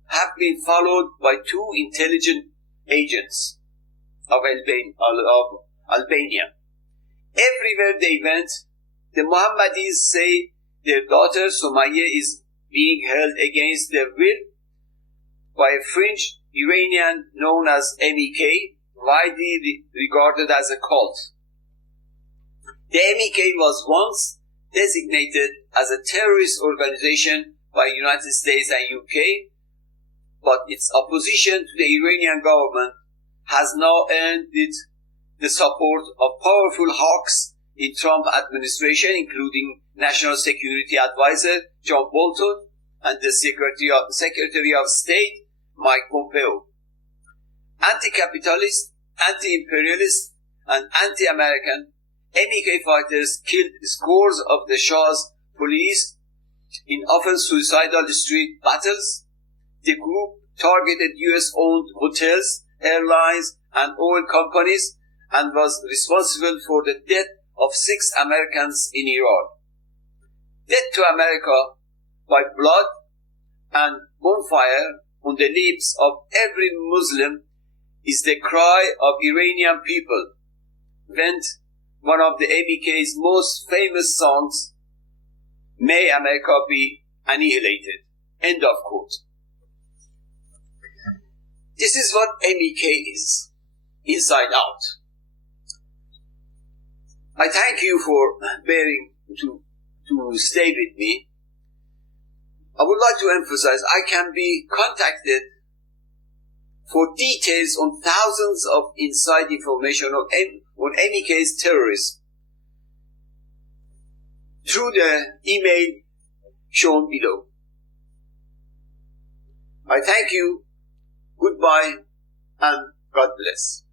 have been followed by two intelligence agents of Albania. Everywhere they went, the Mohammedis say their daughter Sumaya is being held against their will by a fringe Iranian known as MEK, widely regarded as a cult. The MEK was once designated as a terrorist organization by the United States and UK, but its opposition to the Iranian government has now earned it the support of powerful hawks in Trump administration, including National Security Advisor John Bolton and the Secretary of State Mike Pompeo. Anti-capitalist, anti-imperialist, and anti-American, MEK fighters killed scores of the Shah's police in often suicidal street battles. The group targeted US-owned hotels, airlines, and oil companies and was responsible for the death of 6 Americans in Iran. Death to America by blood and bonfire on the lips of every Muslim is the cry of Iranian people, went one of the MEK's most famous songs, May America be annihilated. End of quote. This is what MEK is, inside out. I thank you for bearing to stay with me. I would like to emphasize I can be contacted for details on thousands of inside information on MEK's terrorism through the email shown below. I thank you, goodbye, and God bless.